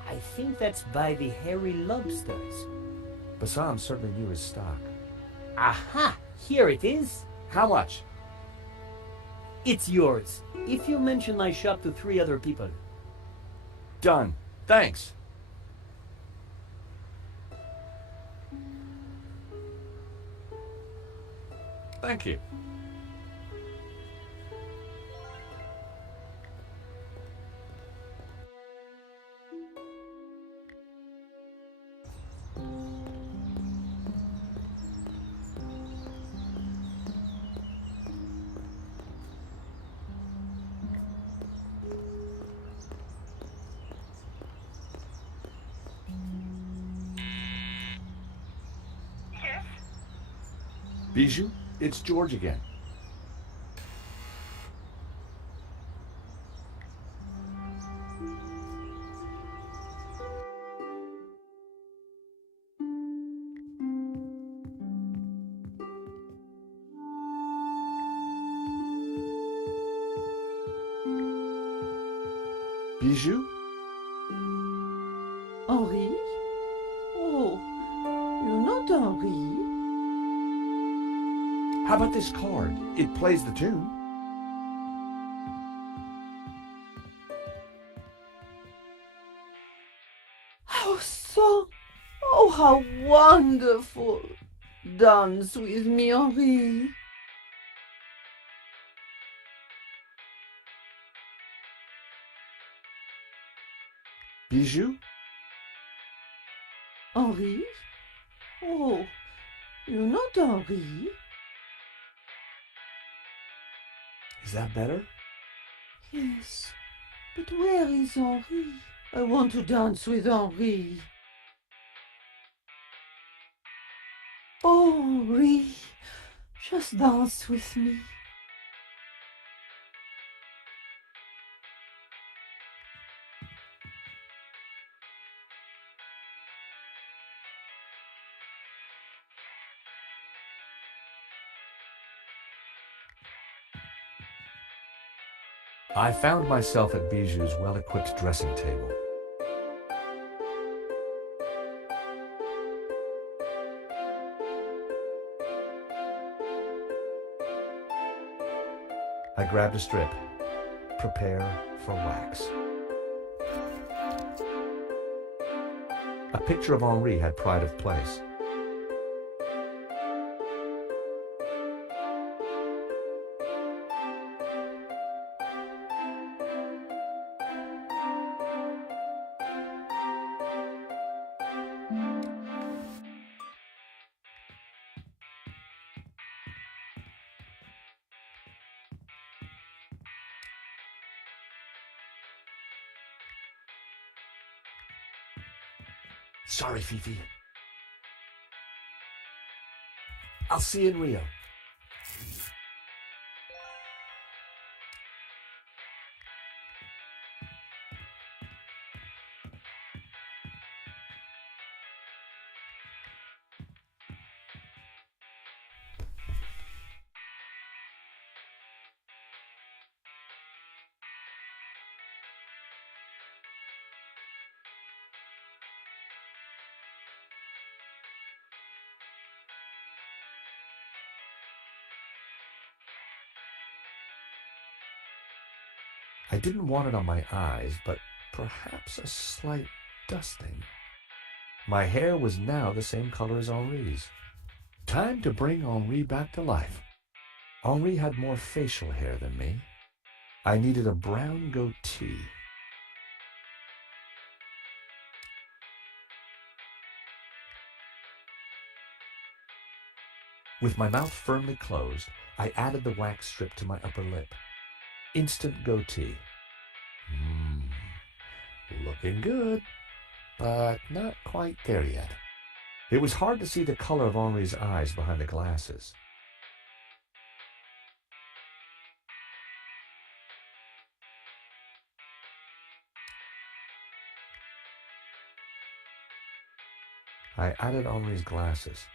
I think that's by the Hairy Lobsters. Bassam certainly knew his stock. Aha! Here it is. How much? It's yours, if you mention I shop to 3 other people. Done. Thanks. Thank you. Yes? Bijou, it's George again. Bijou? Henri? Oh, you're not Henri. How about this card? It plays the tune. How so? Oh, how wonderful. Dance with me, Henri. Bijou? Henri? Oh, you're not Henri. Is that better? Yes, but where is Henri? I want to dance with Henri. Oh, Henri, just dance with me. I found myself at Bijou's well-equipped dressing table. I grabbed a strip. Prepare for wax. A picture of Henri had pride of place. Sorry, Fifi. I'll see you in Rio. I didn't want it on my eyes, but perhaps a slight dusting. My hair was now the same color as Henri's. Time to bring Henri back to life. Henri had more facial hair than me. I needed a brown goatee. With my mouth firmly closed, I added the wax strip to my upper lip. Instant goatee. Looking good, but not quite there yet. It was hard to see the color of Henri's eyes behind the glasses. I added Henri's glasses.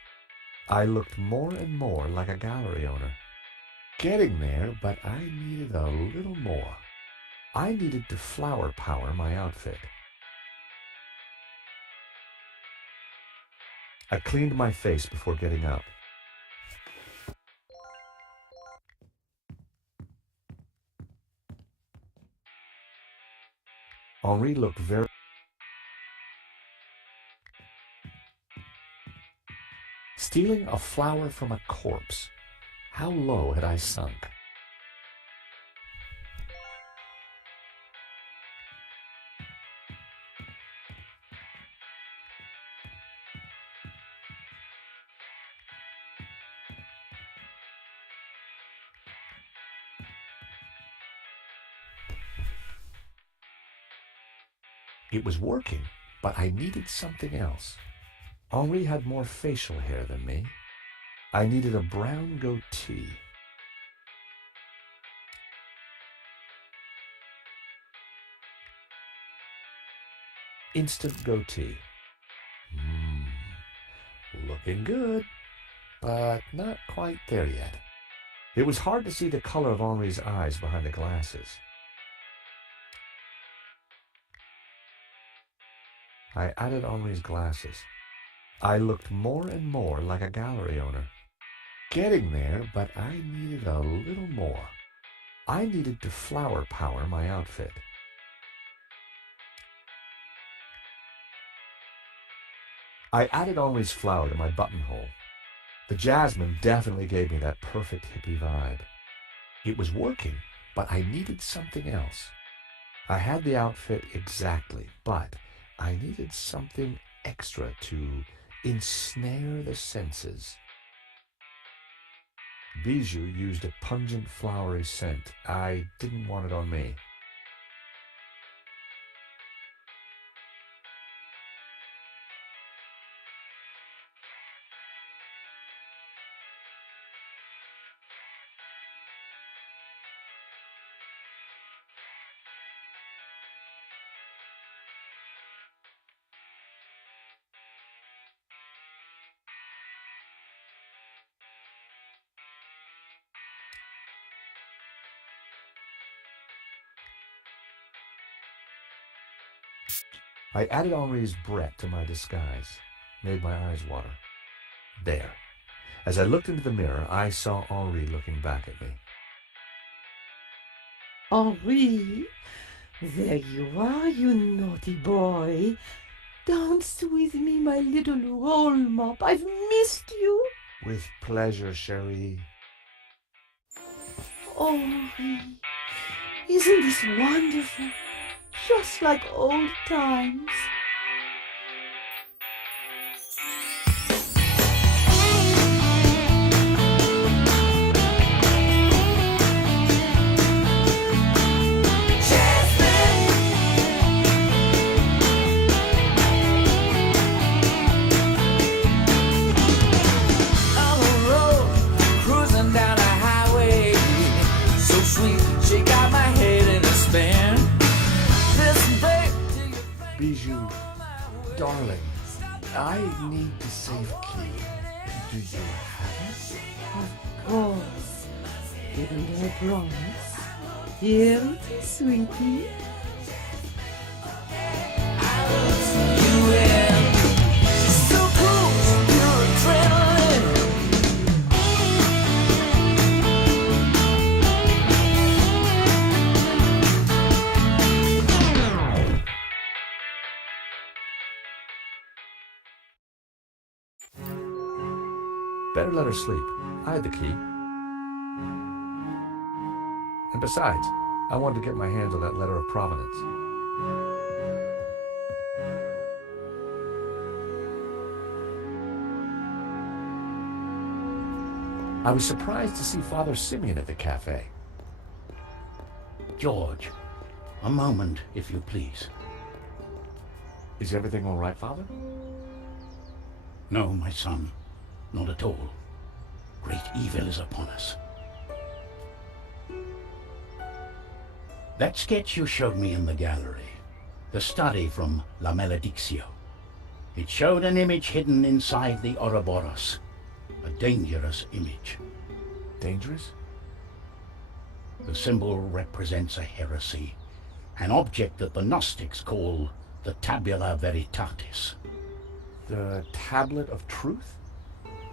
I looked more and more like a gallery owner. Getting there, but I needed a little more. I needed to flower power my outfit. I cleaned my face before getting up. Henri looked very... Stealing a flower from a corpse. How low had I sunk? It was working, but I needed something else. Henri had more facial hair than me. I needed a brown goatee. Instant goatee. Looking good, but not quite there yet. It was hard to see the color of Henri's eyes behind the glasses. I added Henri's glasses. I looked more and more like a gallery owner. Getting there, but I needed a little more. I needed to flower power my outfit. I added Henri's flower to my buttonhole. The jasmine definitely gave me that perfect hippie vibe. It was working, but I needed something else. I had the outfit exactly, but I needed something extra to ensnare the senses. Bijou used a pungent flowery scent. I didn't want it on me. I added Henri's Brett to my disguise, made my eyes water. There. As I looked into the mirror, I saw Henri looking back at me. Henri, there you are, you naughty boy. Dance with me, my little roll mop. I've missed you. With pleasure, chérie. Oh, Henri, isn't this wonderful? Just like old times. Bijou, darling, I need the safe key. Do you have it? Of course. Didn't I promise? Here it is, sweetie. Better let her sleep. I had the key. And besides, I wanted to get my hands on that letter of provenance. I was surprised to see Father Simeon at the cafe. George, a moment, if you please. Is everything all right, Father? No, my son, not at all. Great evil is upon us. That sketch you showed me in the gallery, the study from La Maledictio, it showed an image hidden inside the Ouroboros, a dangerous image. Dangerous? The symbol represents a heresy, an object that the Gnostics call the Tabula Veritatis. The Tablet of Truth?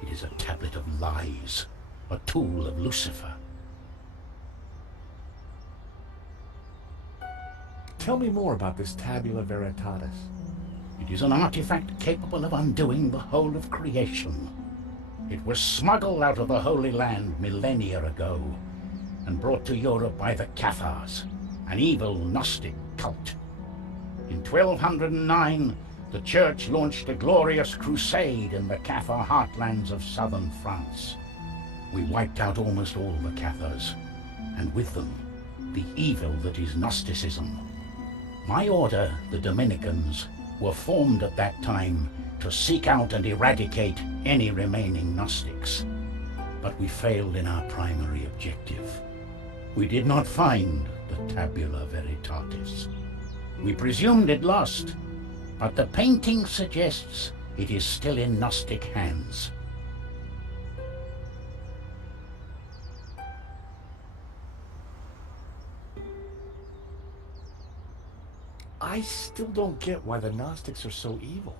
It is a tablet of lies, a tool of Lucifer. Tell me more about this Tabula Veritatis. It is an artifact capable of undoing the whole of creation. It was smuggled out of the Holy Land millennia ago and brought to Europe by the Cathars, an evil Gnostic cult. In 1209, the Church launched a glorious crusade in the Cathar heartlands of southern France. We wiped out almost all the Cathars, and with them, the evil that is Gnosticism. My order, the Dominicans, were formed at that time to seek out and eradicate any remaining Gnostics. But we failed in our primary objective. We did not find the Tabula Veritatis. We presumed it lost, but the painting suggests it is still in Gnostic hands. I still don't get why the Gnostics are so evil.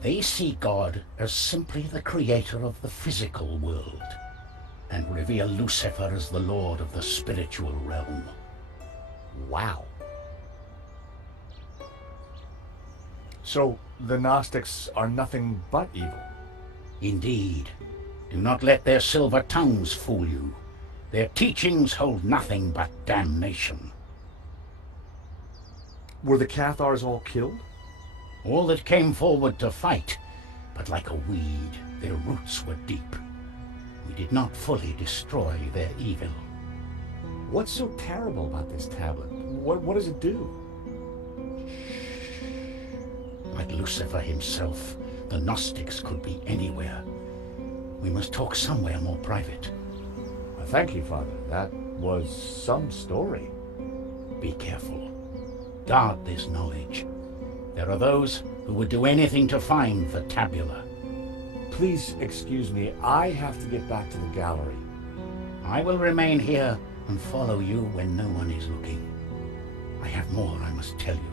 They see God as simply the creator of the physical world, and revere Lucifer as the lord of the spiritual realm. Wow. So, the Gnostics are nothing but evil? Indeed. Do not let their silver tongues fool you. Their teachings hold nothing but damnation. Were the Cathars all killed? All that came forward to fight, but like a weed, their roots were deep. We did not fully destroy their evil. What's so terrible about this tablet? What does it do? Like Lucifer himself, the Gnostics could be anywhere. We must talk somewhere more private. Thank you, Father. That was some story. Be careful. Guard this knowledge. There are those who would do anything to find the tabula. Please excuse me. I have to get back to the gallery. I will remain here and follow you when no one is looking. I have more I must tell you.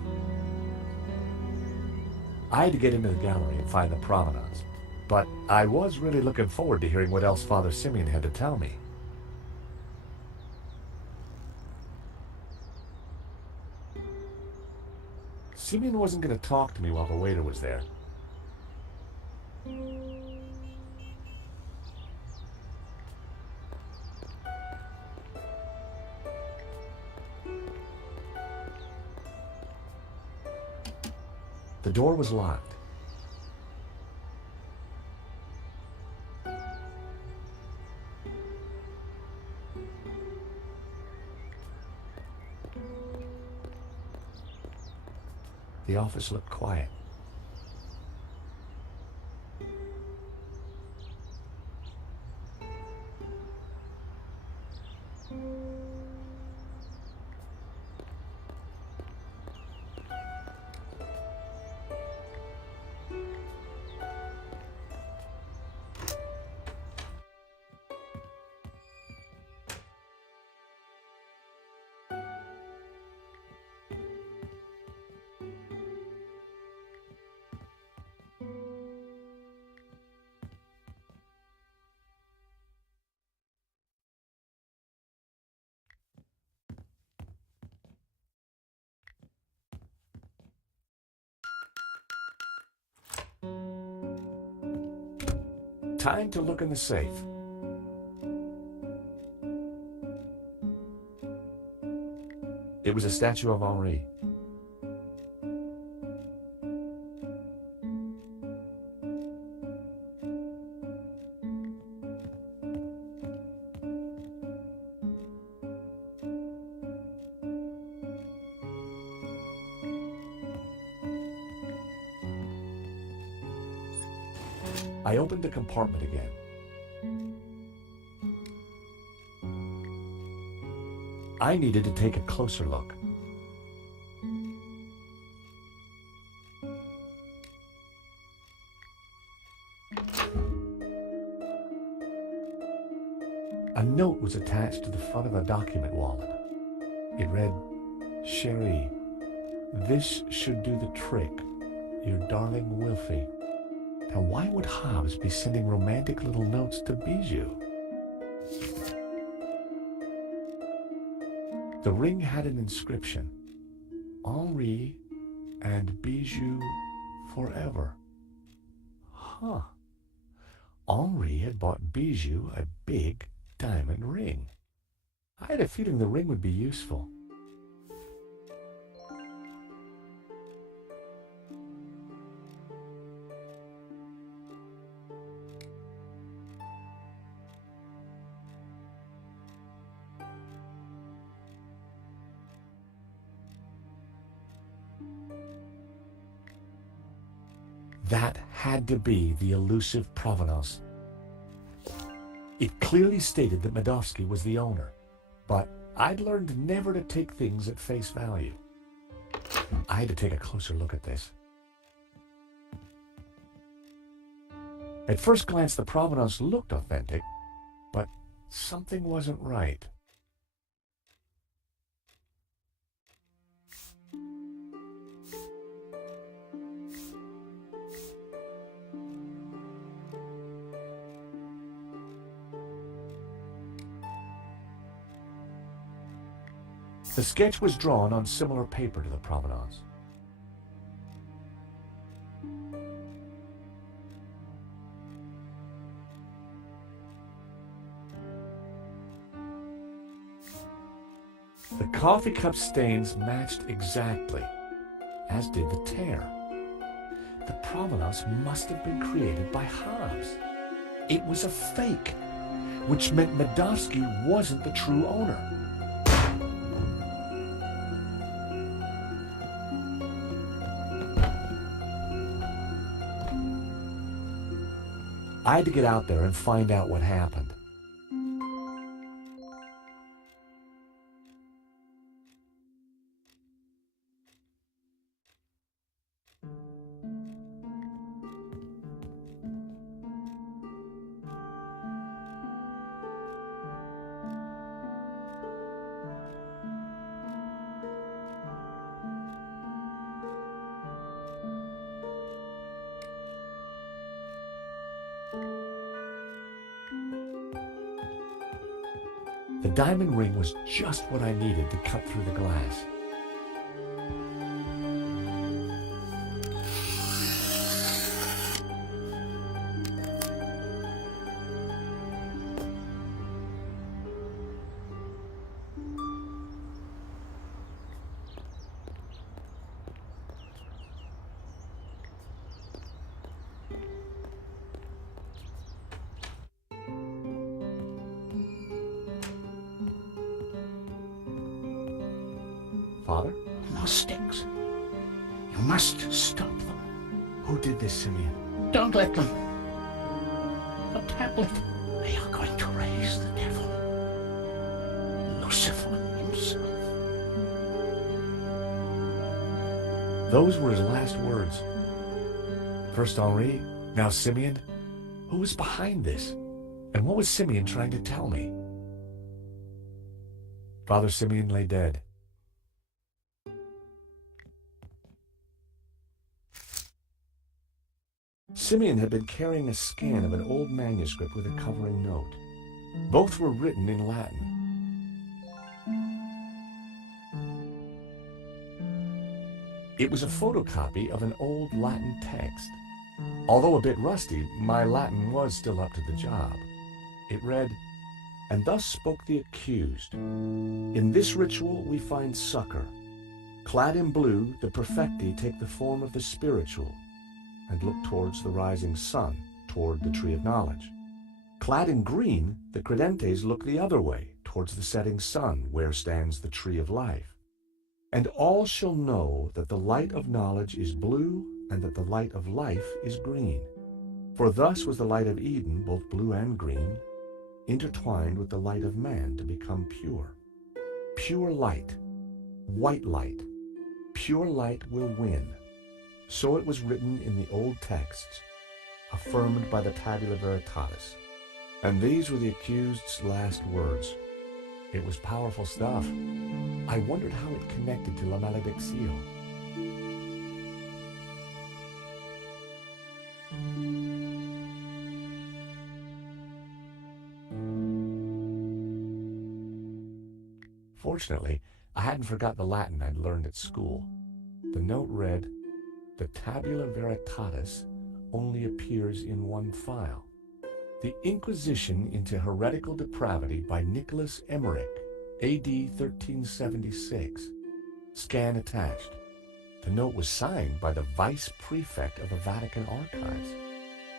I had to get into the gallery and find the provenance, but I was really looking forward to hearing what else Father Simeon had to tell me. Simeon wasn't going to talk to me while the waiter was there. The door was locked. The office looked quiet. Time to look in the safe. It was a statue of Henri. I opened the compartment again. I needed to take a closer look. A note was attached to the front of a document wallet. It read, "Cherie, this should do the trick. Your darling Wilfie." Now, why would Hobbs be sending romantic little notes to Bijou? The ring had an inscription, "Henri and Bijou forever." Huh. Henri had bought Bijou a big diamond ring. I had a feeling the ring would be useful. That had to be the elusive provenance. It clearly stated that Medovsky was the owner, but I'd learned never to take things at face value. I had to take a closer look at this. At first glance, the provenance looked authentic, but something wasn't right. The sketch was drawn on similar paper to the provenance. The coffee cup stains matched exactly, as did the tear. The provenance must have been created by Hobbs. It was a fake, which meant Medovsky wasn't the true owner. I had to get out there and find out what happened. The diamond ring was just what I needed to cut through the glass. Father? Gnostics. You must stop them. Who did this, Simeon? Don't let them. The tablet. They are going to raise the devil. Lucifer himself. Those were his last words. First Henri, now Simeon. Who was behind this? And what was Simeon trying to tell me? Father Simeon lay dead. Simeon had been carrying a scan of an old manuscript with a covering note. Both were written in Latin. It was a photocopy of an old Latin text. Although a bit rusty, my Latin was still up to the job. It read, And thus spoke the accused. In this ritual we find succor. Clad in blue, the perfecti take the form of the spiritual and look towards the rising sun, toward the tree of knowledge. Clad in green, the credentes look the other way, towards the setting sun, where stands the tree of life. And all shall know that the light of knowledge is blue, and that the light of life is green. For thus was the light of Eden, both blue and green, intertwined with the light of man to become pure. Pure light, white light, pure light will win. So it was written in the old texts, affirmed by the tabula veritatis. And these were the accused's last words. It was powerful stuff. I wondered how it connected to La Maledicción. Fortunately, I hadn't forgotten the Latin I'd learned at school. The note read, "The tabula veritatis only appears in one file. The Inquisition into Heretical Depravity by Nicholas Emmerich, AD 1376. Scan attached." The note was signed by the Vice Prefect of the Vatican Archives.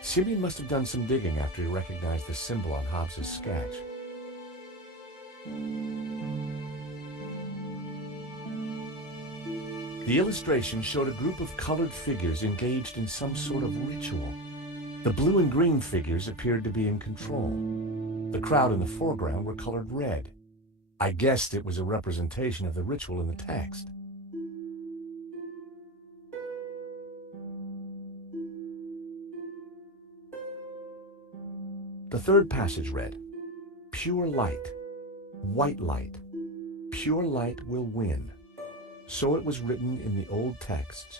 Simeon must have done some digging after he recognized the symbol on Hobbes's sketch. The illustration showed a group of colored figures engaged in some sort of ritual. The blue and green figures appeared to be in control. The crowd in the foreground were colored red. I guessed it was a representation of the ritual in the text. The third passage read, "Pure light, white light, pure light will win. So it was written in the old texts,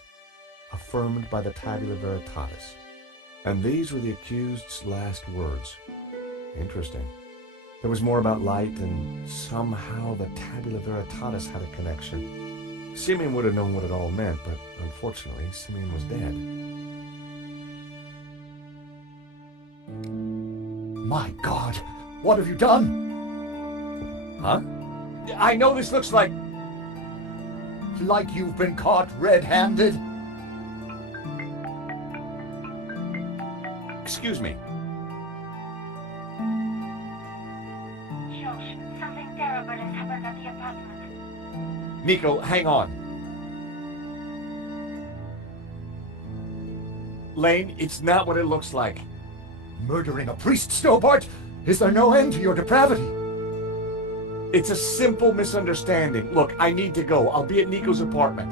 affirmed by the tabula veritatis." And these were the accused's last words. Interesting. There was more about light, and somehow the tabula veritatis had a connection. Simeon would have known what it all meant, but unfortunately, Simeon was dead. My God, what have you done? Huh? I know this looks like... Like you've been caught red-handed? Excuse me. Josh, something terrible has happened at the apartment. Nico, hang on. Lane, it's not what it looks like. Murdering a priest, Snowbart? Is there no end to your depravity? It's a simple misunderstanding. Look, I need to go. I'll be at Nico's apartment.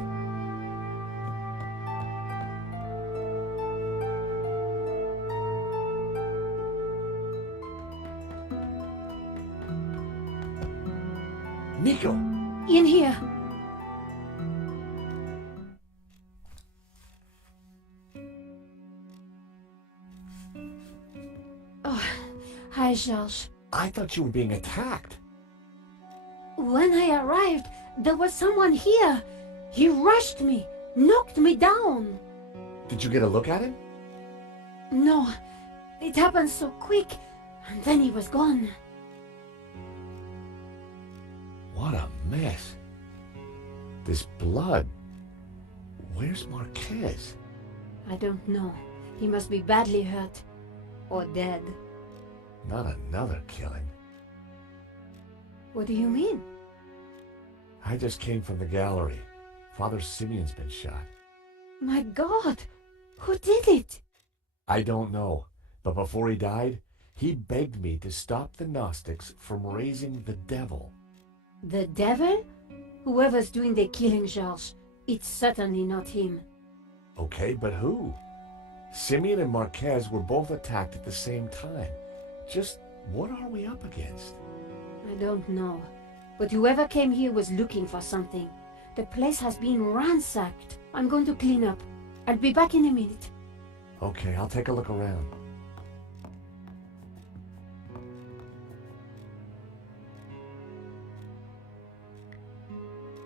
Nico! In here. Oh, hi, George. I thought you were being attacked. When I arrived, there was someone here. He rushed me, knocked me down. Did you get a look at him? No, it happened so quick, and then he was gone. What a mess. This blood. Where's Marquez? I don't know. He must be badly hurt. Or dead. Not another killing. What do you mean? I just came from the gallery. Father Simeon's been shot. My God! Who did it? I don't know, but before he died, he begged me to stop the Gnostics from raising the devil. The devil? Whoever's doing the killing, George, it's certainly not him. Okay, but who? Simeon and Marquez were both attacked at the same time. Just what are we up against? I don't know. But whoever came here was looking for something. The place has been ransacked. I'm going to clean up. I'll be back in a minute. Okay, I'll take a look around.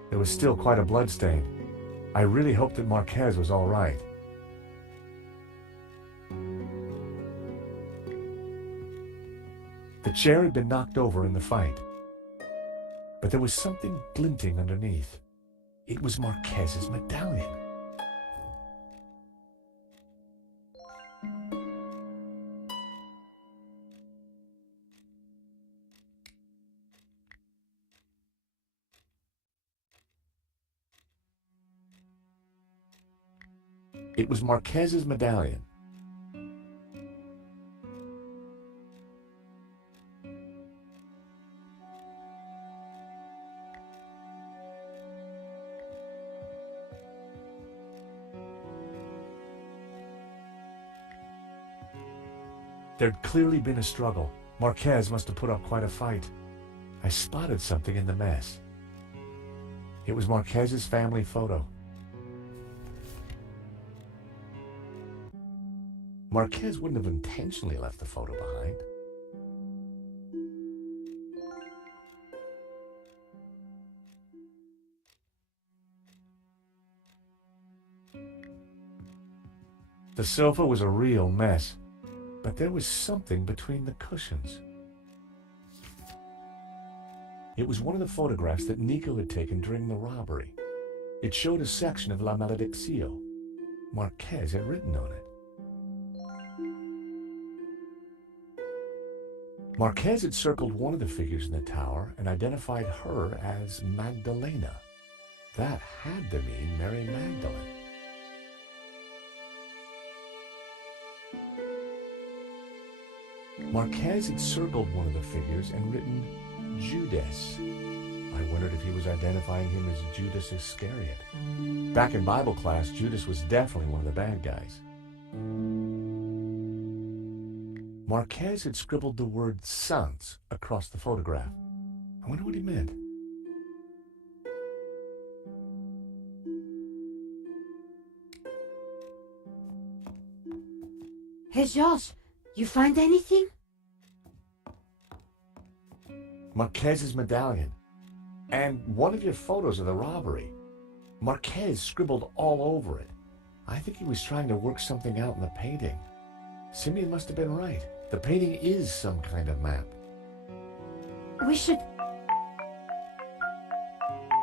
There was still quite a bloodstain. I really hoped that Marquez was all right. The chair had been knocked over in the fight. But there was something glinting underneath. It was Marquez's medallion. It was Marquez's medallion. There'd clearly been a struggle. Marquez must have put up quite a fight. I spotted something in the mess. It was Marquez's family photo. Marquez wouldn't have intentionally left the photo behind. The sofa was a real mess, but there was something between the cushions. It was one of the photographs that Nico had taken during the robbery. It showed a section of La Malediccio. Marquez had written on it. Marquez had circled one of the figures in the tower and identified her as Magdalena. That had to mean Mary Magdalene. Marquez had circled one of the figures and written Judas. I wondered if he was identifying him as Judas Iscariot. Back in Bible class, Judas was definitely one of the bad guys. Marquez had scribbled the word Sans across the photograph. I wonder what he meant. Hey, George, you find anything? Marquez's medallion. And one of your photos of the robbery. Marquez scribbled all over it. I think he was trying to work something out in the painting. Simeon must have been right. The painting is some kind of map. We should...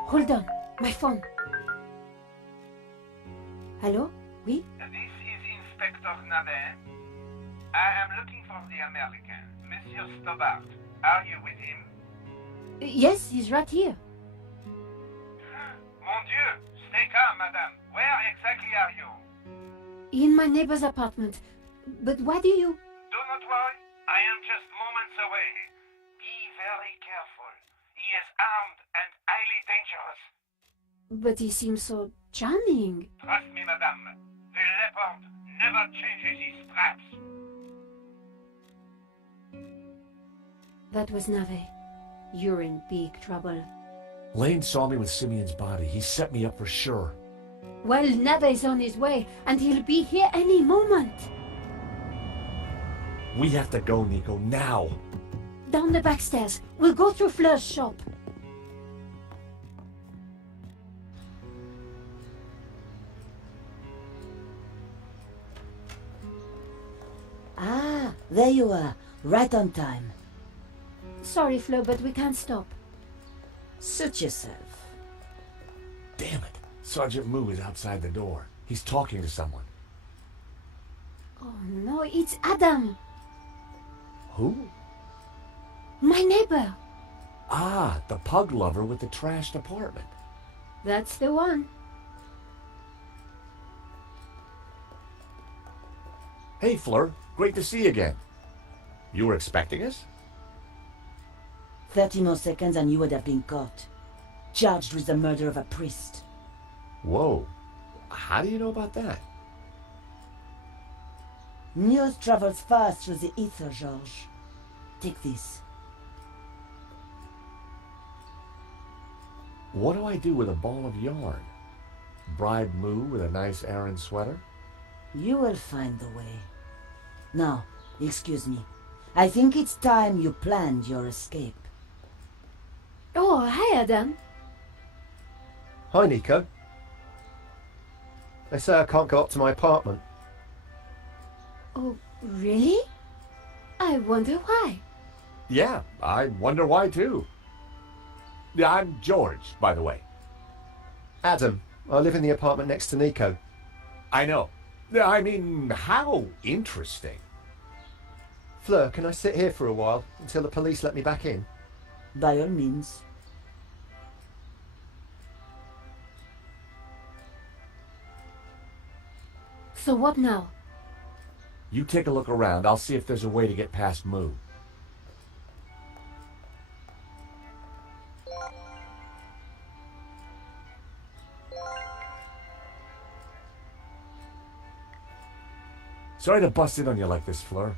Hold on, my phone. Hello? Oui? This is Inspector Navet. I am looking for the American, Monsieur Stobart. Are you with him? Yes, he's right here. Mon Dieu! Stay calm, madame. Where exactly are you? In my neighbor's apartment. But why do you... Do not worry. I am just moments away. Be very careful. He is armed and highly dangerous. But he seems so charming. Trust me, madame. The leopard never changes his straps. That was Nave. You're in big trouble. Lane saw me with Simeon's body. He set me up for sure. Well, Nave's on his way, and he'll be here any moment. We have to go, Nico, now. Down the back stairs. We'll go through Fleur's shop. Ah, there you are. Right on time. Sorry, Fleur, but we can't stop. Suit yourself. Damn it. Sergeant Moo is outside the door. He's talking to someone. Oh no, it's Adam. Who? My neighbor. Ah, the pug lover with the trashed apartment. That's the one. Hey, Fleur. Great to see you again. You were expecting us? 30 more seconds and you would have been caught. Charged with the murder of a priest. Whoa. How do you know about that? News travels fast through the ether, Georges. Take this. What do I do with a ball of yarn? Bribe Moo with a nice Aran sweater? You will find the way. Now, excuse me. I think it's time you planned your escape. Oh, hi, Adam. Hi, Nico. They say I can't go up to my apartment. Oh, really? I wonder why. Yeah, I wonder why too. Yeah, I'm George, by the way. Adam, I live in the apartment next to Nico. I know. I mean, how interesting. Fleur, can I sit here for a while until the police let me back in? By all means. So what now? You take a look around. I'll see if there's a way to get past Moo. Sorry to bust in on you like this, Fleur.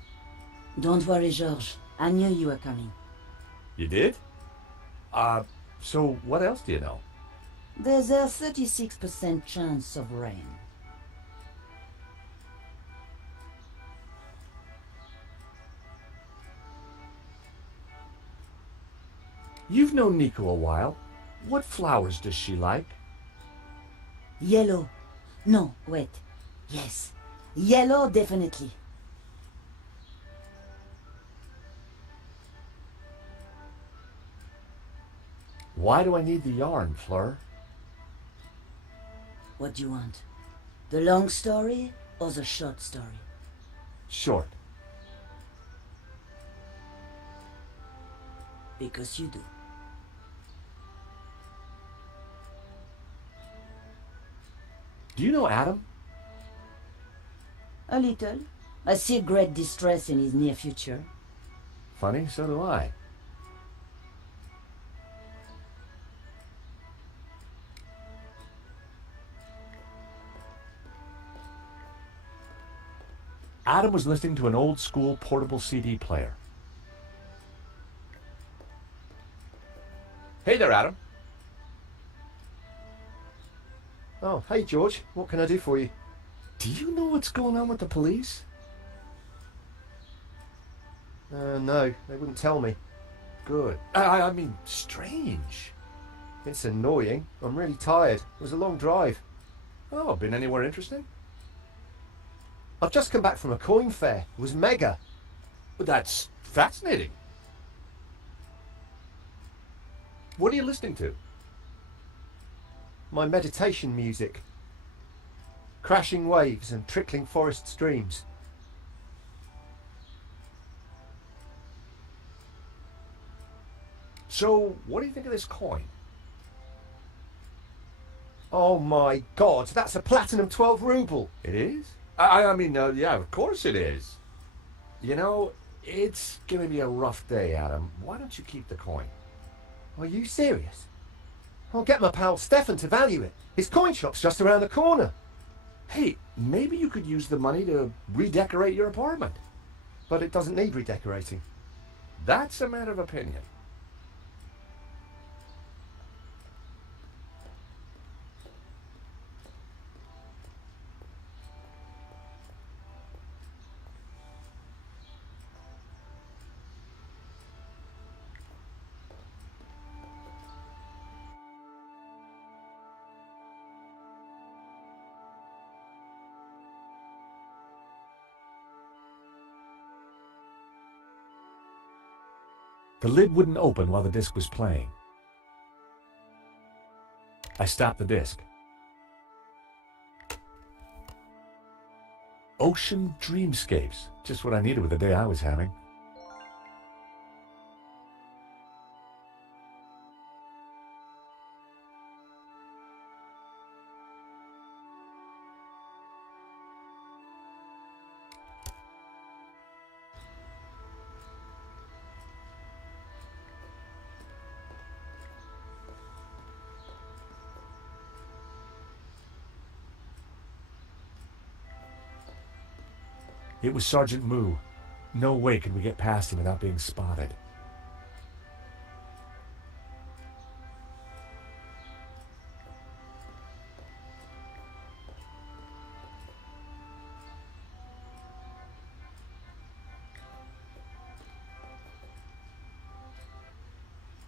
Don't worry, George. I knew you were coming. You did? So what else do you know? There's a 36% chance of rain. You've known Nico a while. What flowers does she like? Yellow. No, wait. Yes. Yellow, definitely. Why do I need the yarn, Fleur? What do you want? The long story or the short story? Short. Because you do. Do you know Adam? A little. I see great distress in his near future. Funny, so do I. Adam was listening to an old-school portable CD player. Hey there, Adam. Oh, hey George, what can I do for you? Do you know what's going on with the police? No, they wouldn't tell me. Good. I mean, strange. It's annoying. I'm really tired. It was a long drive. Oh, been anywhere interesting? I've just come back from a coin fair. It was mega. But that's fascinating. What are you listening to? My meditation music. Crashing waves and trickling forest streams. So, what do you think of this coin? Oh my god, that's a platinum 12 ruble. It is? I mean, yeah, of course it is. You know, it's gonna be a rough day, Adam. Why don't you keep the coin? Are you serious? I'll get my pal Stefan to value it. His coin shop's just around the corner. Hey, maybe you could use the money to redecorate your apartment. But it doesn't need redecorating. That's a matter of opinion. The lid wouldn't open while the disc was playing. I stopped the disc. Ocean dreamscapes. Just what I needed with the day I was having. It was Sergeant Moo. No way could we get past him without being spotted.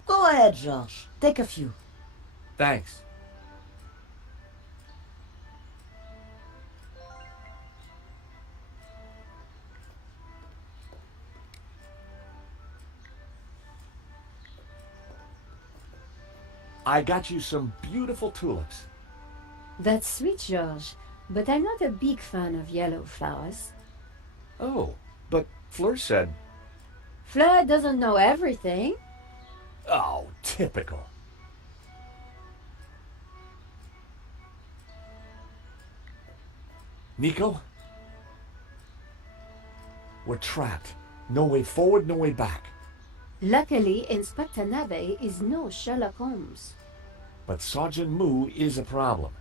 Go ahead, George. Take a few. Thanks. I got you some beautiful tulips. That's sweet, George, but I'm not a big fan of yellow flowers. Oh, but Fleur said... Fleur doesn't know everything. Oh, typical. Nico? We're trapped. No way forward, no way back. Luckily, Inspector Nave is no Sherlock Holmes. But Sergeant Moo is a problem.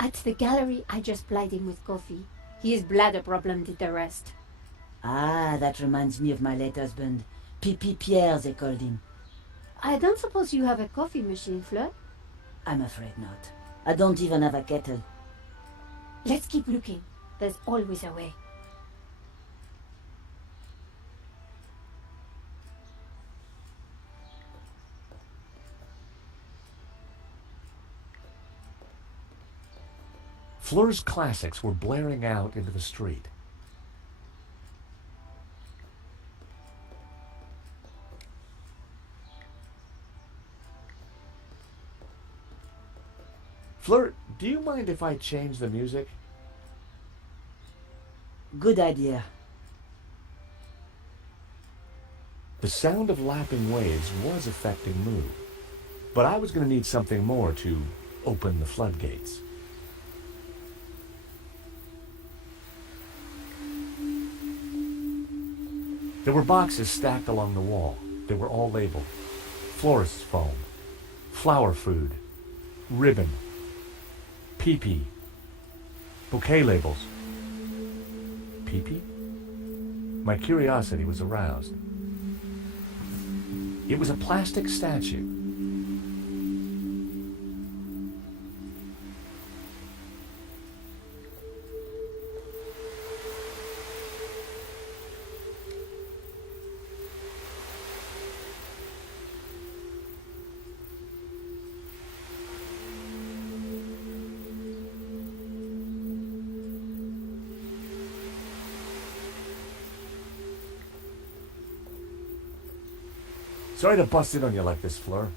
At the gallery, I just plied him with coffee. His bladder problem did the rest. Ah, that reminds me of my late husband. Pipi Pierre, they called him. I don't suppose you have a coffee machine, Fleur? I'm afraid not. I don't even have a kettle. Let's keep looking. There's always a way. Fleur's classics were blaring out into the street. Fleur, do you mind if I change the music? Good idea. The sound of lapping waves was affecting Moo, but I was going to need something more to open the floodgates. There were boxes stacked along the wall. They were all labeled. Florist's foam, flower food, ribbon, pee-pee, bouquet labels. Pee-pee? My curiosity was aroused. It was a plastic statue. Sorry to bust in on you like this, Fleur.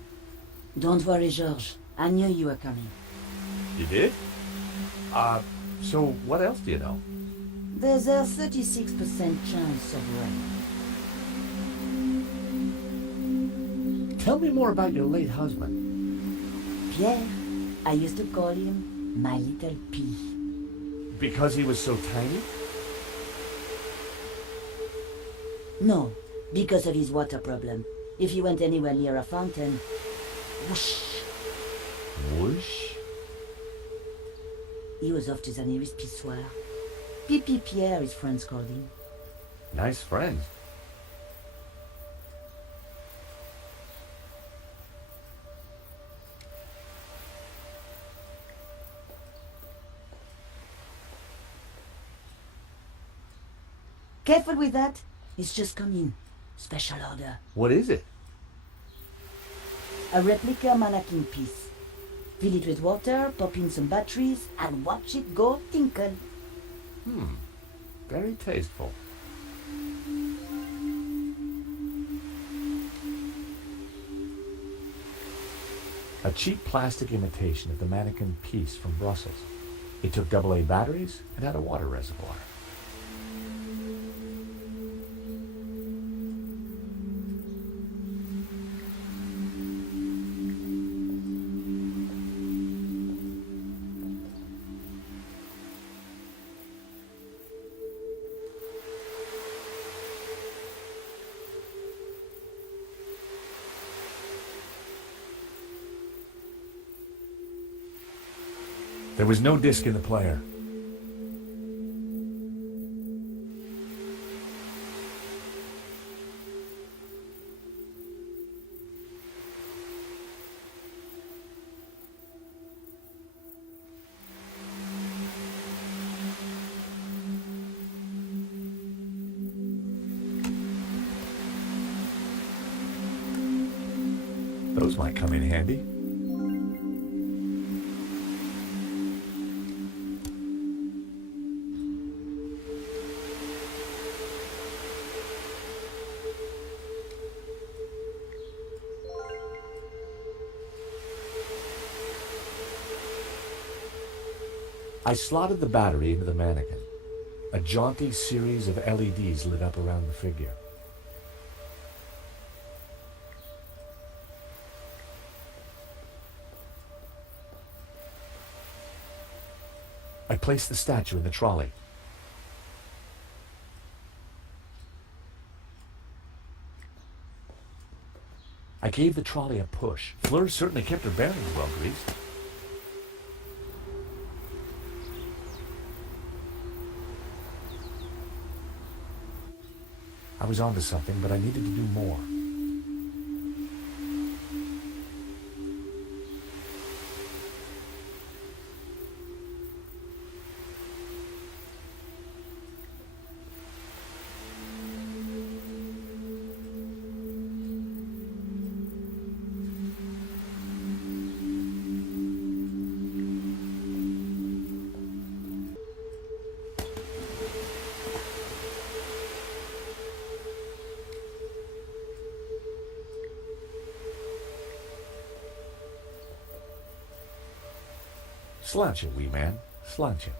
Don't worry, George. I knew you were coming. You did? So what else do you know? There's a 36% chance of rain. Tell me more about your late husband. Pierre, I used to call him my little pea. Because he was so tiny? No, because of his water problem. If he went anywhere near a fountain, whoosh. Whoosh? He was off to the nearest pissoir. Pipi Pierre, his friends called him. Nice friends. Careful with that. It's just come in. Special order. What is it? A replica mannequin piece. Fill it with water, pop in some batteries, and watch it go tinkle. Very tasteful. A cheap plastic imitation of the mannequin piece from Brussels. It took AA batteries and had a water reservoir. There was no disc in the player. Those might come in handy. I slotted the battery into the mannequin. A jaunty series of LEDs lit up around the figure. I placed the statue in the trolley. I gave the trolley a push. Fleur certainly kept her bearings well greased. I was onto something, but I needed to do more. Slouch it, wee man. Slouch it.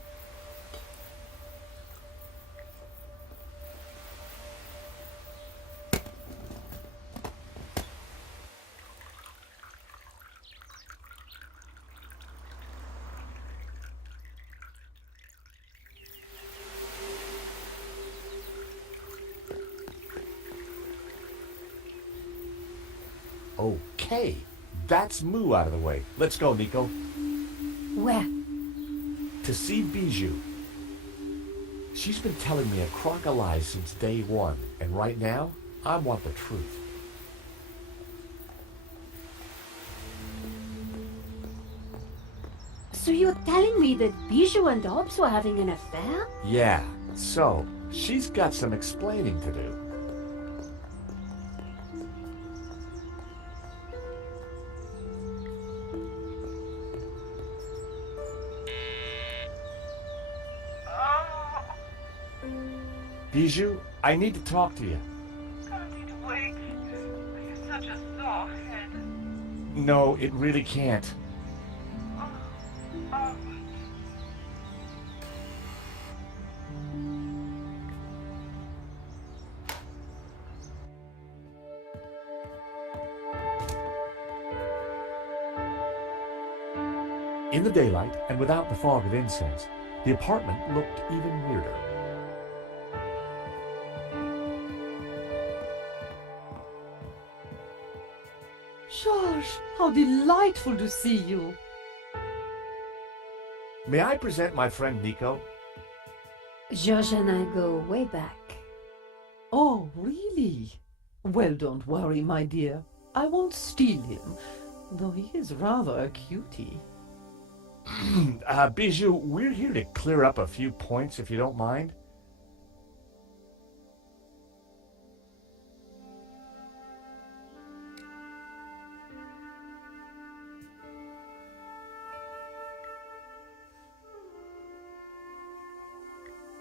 Okay, that's Moo out of the way. Let's go, Nico. Where? To see Bijou. She's been telling me a crock of lies since day one, and right now, I want the truth. So you're telling me that Bijou and Hobbs were having an affair? Yeah, so, she's got some explaining to do. Bijou, I need to talk to you. Can't it wait? You're such a sore head. No, it really can't. Oh. In the daylight, and without the fog of incense, the apartment looked even weirder. George, how delightful to see you. May I present my friend Nico? George and I go way back. Oh, really? Well, don't worry, my dear. I won't steal him, though he is rather a cutie. Bijou, we're here to clear up a few points, if you don't mind.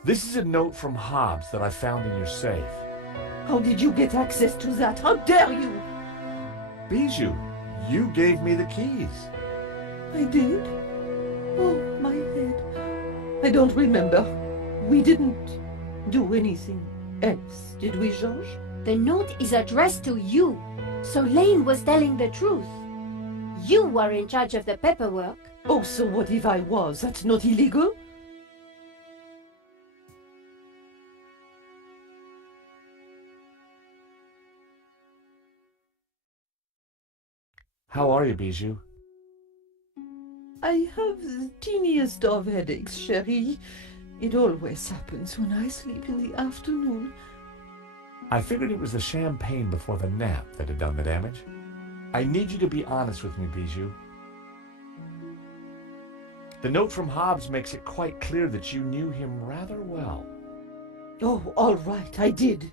This is a note from Hobbs that I found in your safe. How did you get access to that? How dare you? Bijou, you gave me the keys. I did? Oh, my head. I don't remember. We didn't do anything else, did we, George? The note is addressed to you, so Lane was telling the truth. You were in charge of the paperwork. Oh, so what if I was? That's not illegal? How are you, Bijou? I have the teeniest of headaches, chérie. It always happens when I sleep in the afternoon. I figured it was the champagne before the nap that had done the damage. I need you to be honest with me, Bijou. The note from Hobbs makes it quite clear that you knew him rather well. Oh, all right, I did.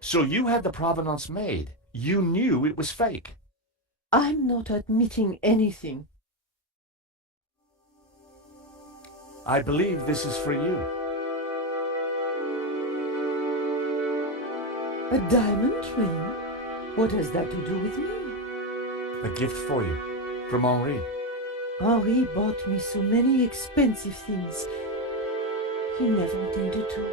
So you had the provenance made. You knew it was fake. I'm not admitting anything. I believe this is for you. A diamond ring? What has that to do with me? A gift for you. From Henri. Henri bought me so many expensive things. He never needed to.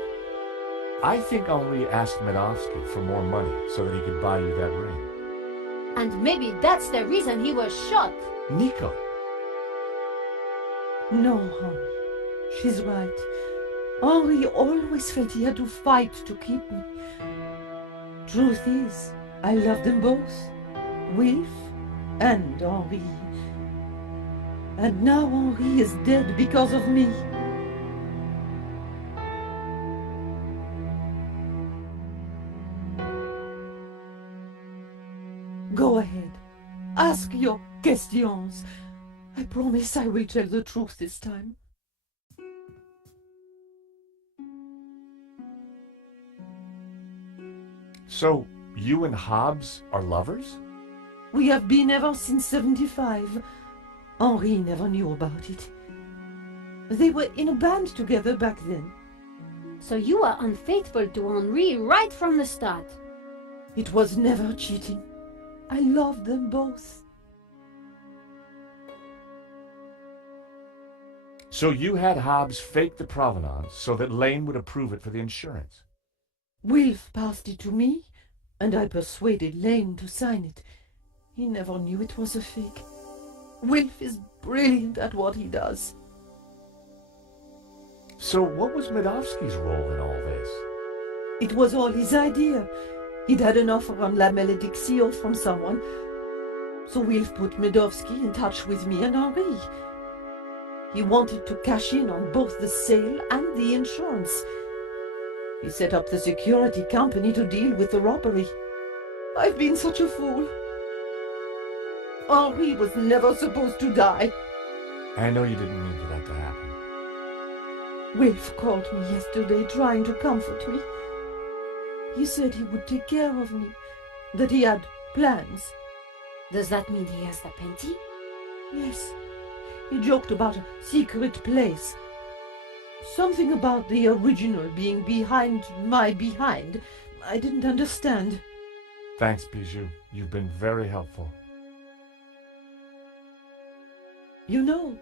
I think Henri asked Medovsky for more money so that he could buy you that ring. And maybe that's the reason he was shot. Nico. No, honey. She's right. Henri always felt he had to fight to keep me. Truth is, I love them both. Wilf and Henri. And now Henri is dead because of me. Go ahead. Ask your questions. I promise I will tell the truth this time. So, you and Hobbs are lovers? We have been ever since 75. Henri never knew about it. They were in a band together back then. So you were unfaithful to Henri right from the start. It was never cheating. I loved them both. So you had Hobbs fake the provenance so that Lane would approve it for the insurance? Wilf passed it to me, and I persuaded Lane to sign it. He never knew it was a fake. Wilf is brilliant at what he does. So what was Medovsky's role in all this? It was all his idea. He'd had an offer on La Malédiction from someone. So Wilf put Medovsky in touch with me and Henri. He wanted to cash in on both the sale and the insurance. He set up the security company to deal with the robbery. I've been such a fool. Henri was never supposed to die. I know you didn't mean for that to happen. Wilf called me yesterday trying to comfort me. He said he would take care of me, that he had plans. Does that mean he has the painting? Yes. He joked about a secret place. Something about the original being behind my behind. I didn't understand. Thanks, Bijou. You've been very helpful. You know,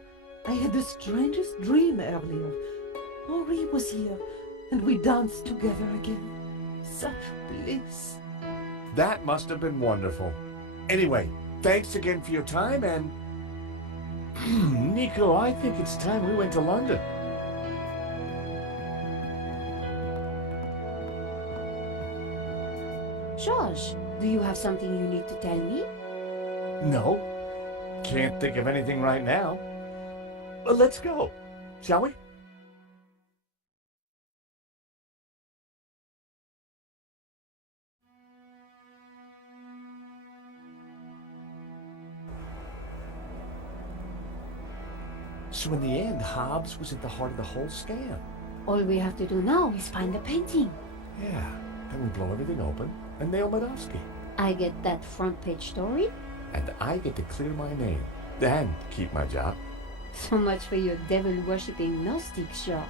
I had the strangest dream earlier. Henri was here, and we danced together again. Such bliss. That must have been wonderful. Anyway, thanks again for your time, and... Nico, I think it's time we went to London. George, do you have something you need to tell me? No. Can't think of anything right now. But let's go, shall we? So in the end, Hobbs was at the heart of the whole scam. All we have to do now is find the painting. Yeah, then we blow everything open and nail Medovsky. I get that front page story. And I get to clear my name. And keep my job. So much for your devil-worshipping Gnostics, George.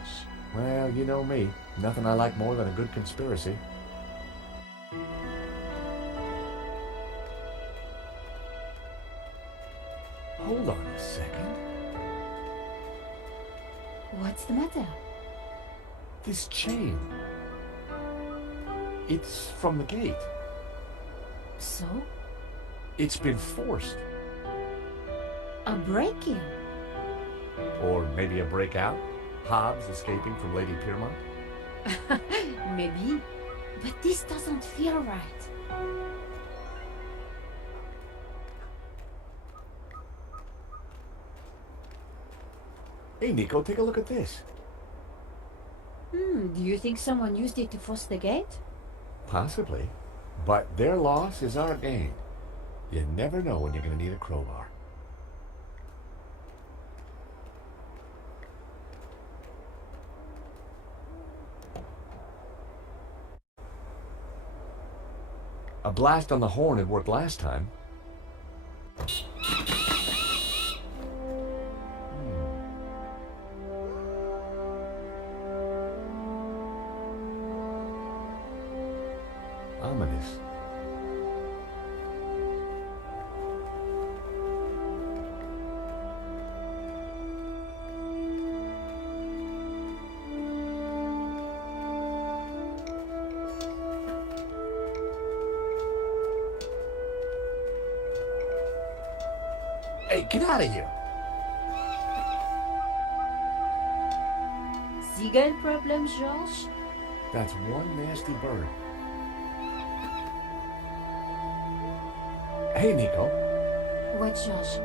Well, you know me. Nothing I like more than a good conspiracy. Hold on a second. What's the matter? This chain. It's from the gate. So? It's been forced. A break-in? Or maybe a breakout? Hobbs escaping from Lady Piermont? Maybe. But this doesn't feel right. Hey, Nico, take a look at this. Do you think someone used it to force the gate? Possibly. But their loss is our gain. You never know when you're going to need a crowbar. A blast on the horn had worked last time. Ominous. Get out of here. Seagull problem, George? That's one nasty bird. Hey, Nico. What, George?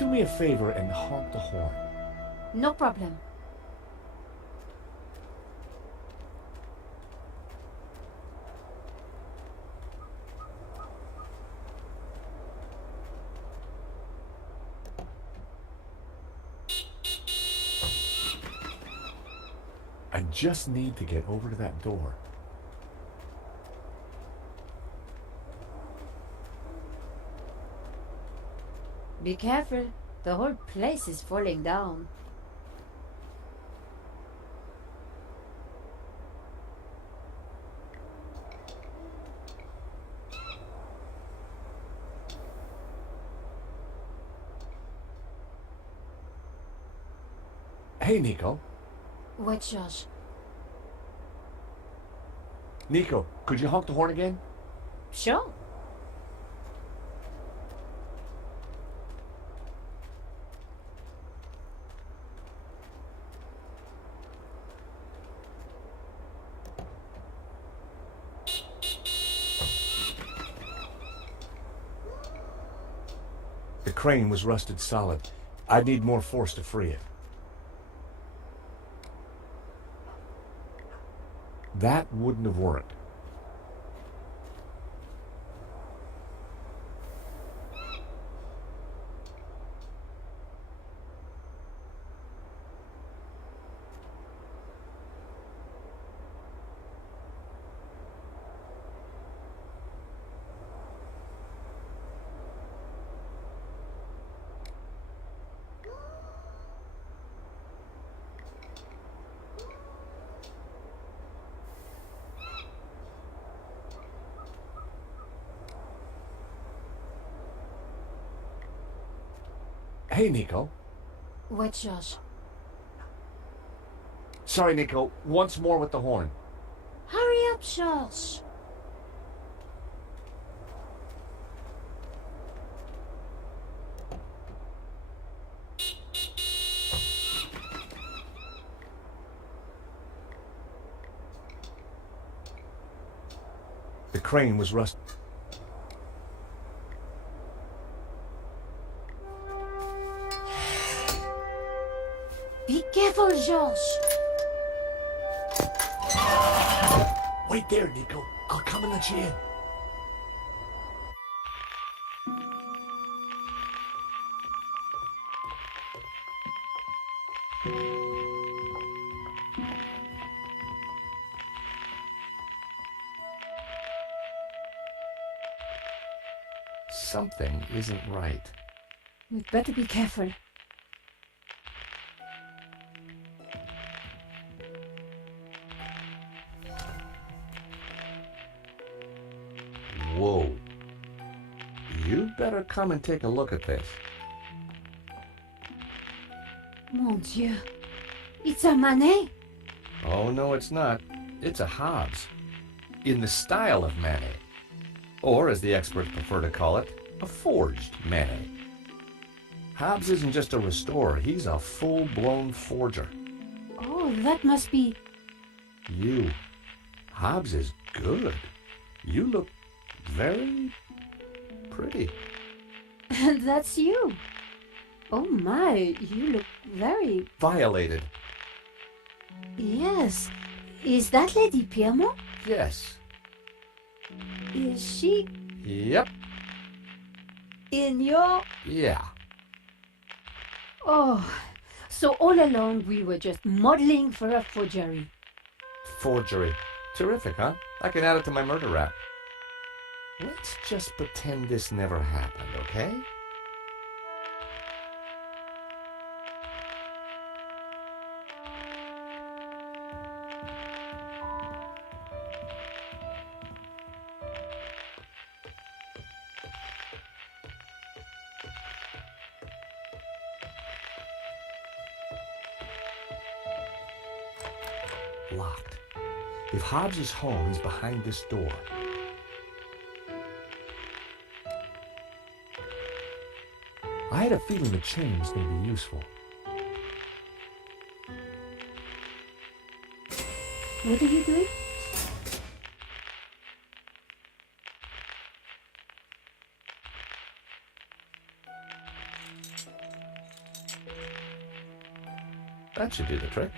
Do me a favor and honk the horn. No problem. I just need to get over to that door. Be careful. The whole place is falling down. Hey, Nico. What, George? Nico, could you honk the horn again? Sure. The crane was rusted solid. I'd need more force to free it. That wouldn't have worked. Hey, Nico. What, George? Sorry, Nico. Once more with the horn. Hurry up, George. The crane was rusted. Be careful, George. Wait there, Nico. I'll come and let you in. Something isn't right. We'd better be careful. Whoa. You'd better come and take a look at this. Mon Dieu. It's a Manet. Oh, no, it's not. It's a Hobbes. In the style of Manet. Or, as the experts prefer to call it, a forged Manet. Hobbes isn't just a restorer, he's a full-blown forger. Oh, that must be... You. Hobbes is good. You look very pretty. And that's you. Oh my, you look very... Violated. Yes. Is that Lady Piermont? Yes. Is she Yep. in your... Yeah. Oh, so all along we were just modeling for a forgery. Forgery. Terrific, huh? I can add it to my murder rap. Let's just pretend this never happened, okay? Locked. If Hobbes's home is behind this door, I had a feeling the chains may be useful. What are you doing? That should do the trick.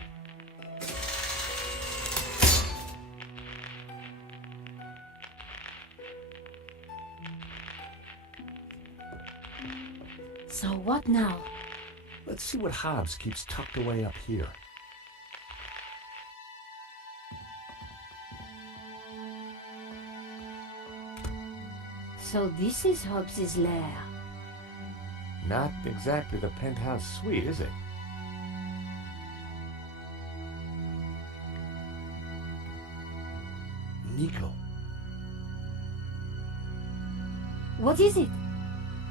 So what now? Let's see what Hobbs keeps tucked away up here. So this is Hobbs's lair. Not exactly the penthouse suite, is it? Nico. What is it?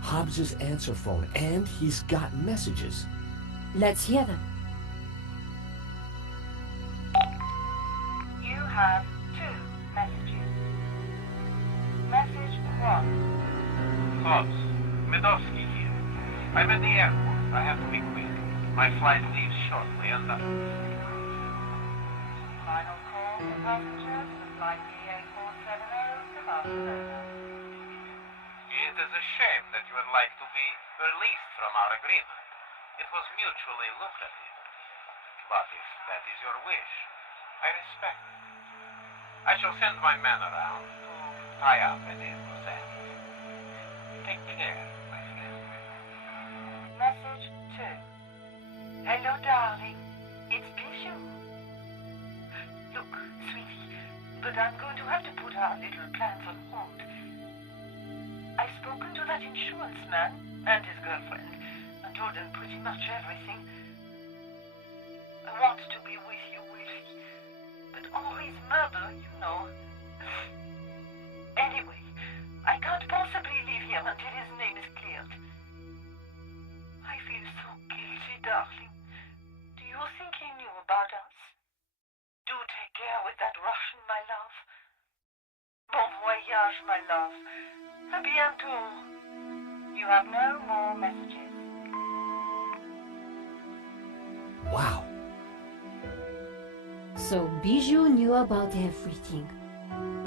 Hobbs's answer phone, and he's got messages. Let's hear them. You have 2 messages. Message 1. Hobbs, Medovsky here. I'm at the airport. I have to be quick. My flight leaves shortly, and Final call for passengers to flight BA470 to Barcelona. it is a shame that you would like to be released from our agreement. It was mutually lucrative. But if that is your wish, I respect it. I shall send my men around to tie up any loose ends. Take care, my friend. Message 2. Hello, darling. It's Bijou. Look, sweetie, but I'm going to have to put our little plans on hold. I've spoken to that insurance man and his girlfriend and told them pretty much everything. I want to be with you, Willie, but Henri's murder, you know. Anyway, I can't possibly leave here until his name is cleared. I feel so guilty, darling. Do you think he knew about us? Do take care with that Russian, my love. Bon voyage, my love. À bientôt. You have no more messages. Wow. So Bijou knew about everything.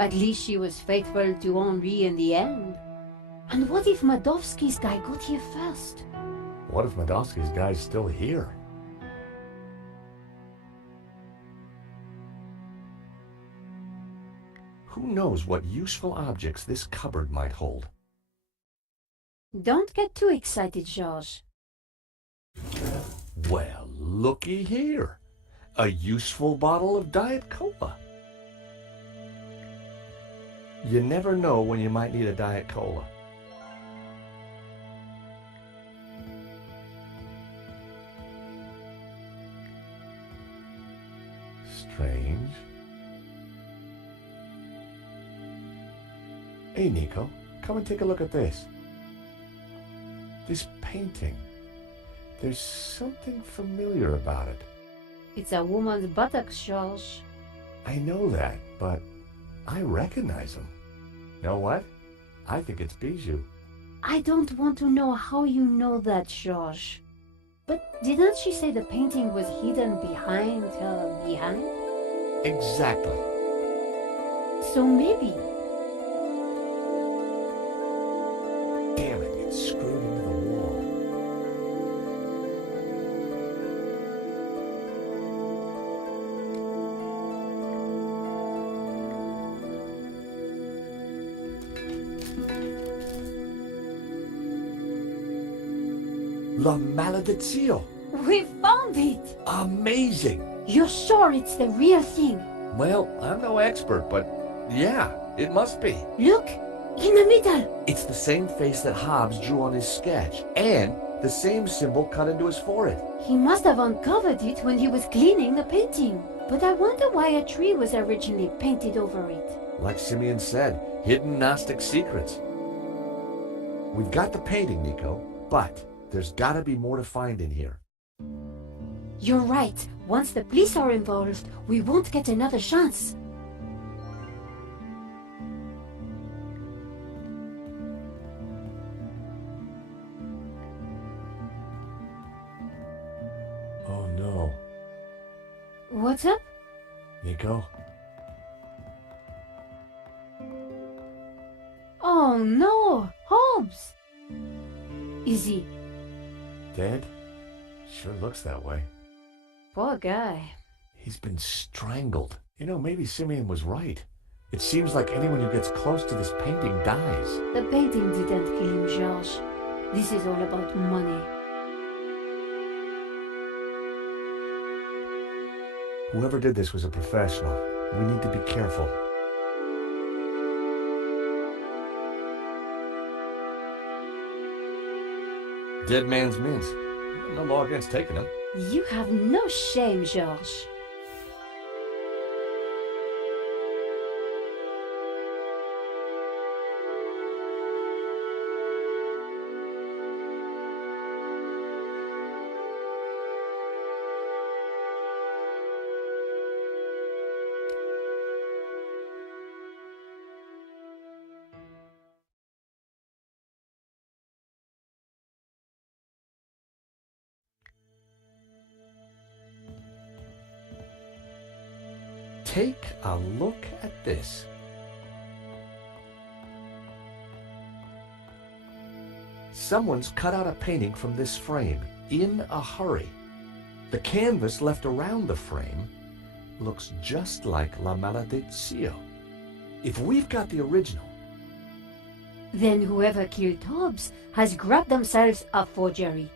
At least she was faithful to Henri in the end. And what if Madovsky's guy got here first? What if Medovsky's guy's still here? Who knows what useful objects this cupboard might hold? Don't get too excited, George. Well, looky here. A useful bottle of Diet Cola. You never know when you might need a Diet Cola. Strange. Hey, Nico, come and take a look at this. This painting. There's something familiar about it. It's a woman's buttocks, George. I know that, but I recognize him. Know what? I think it's Bijou. I don't want to know how you know that, George. But didn't she say the painting was hidden behind her behind? Exactly. So maybe. Damn it, it's screwed into the wall. La Maledizione! We found it! Amazing! You're sure it's the real thing? Well, I'm no expert, but yeah, it must be. Look! In the middle! It's the same face that Hobbs drew on his sketch, and the same symbol cut into his forehead. He must have uncovered it when he was cleaning the painting. But I wonder why a tree was originally painted over it. Like Simeon said, hidden Gnostic secrets. We've got the painting, Nico, but there's gotta be more to find in here. You're right. Once the police are involved, we won't get another chance. What's up? Nico? Oh no! Hobbs! Is he? Dead? Sure looks that way. Poor guy. He's been strangled. You know, maybe Simeon was right. It seems like anyone who gets close to this painting dies. The painting didn't kill him, George. This is all about money. Whoever did this was a professional. We need to be careful. Dead man's mint. No law against taking them. You have no shame, George. Take a look at this. Someone's cut out a painting from this frame in a hurry. The canvas left around the frame looks just like La Maledizio. If we've got the original, Then whoever killed Hobbs has grabbed themselves a forgery.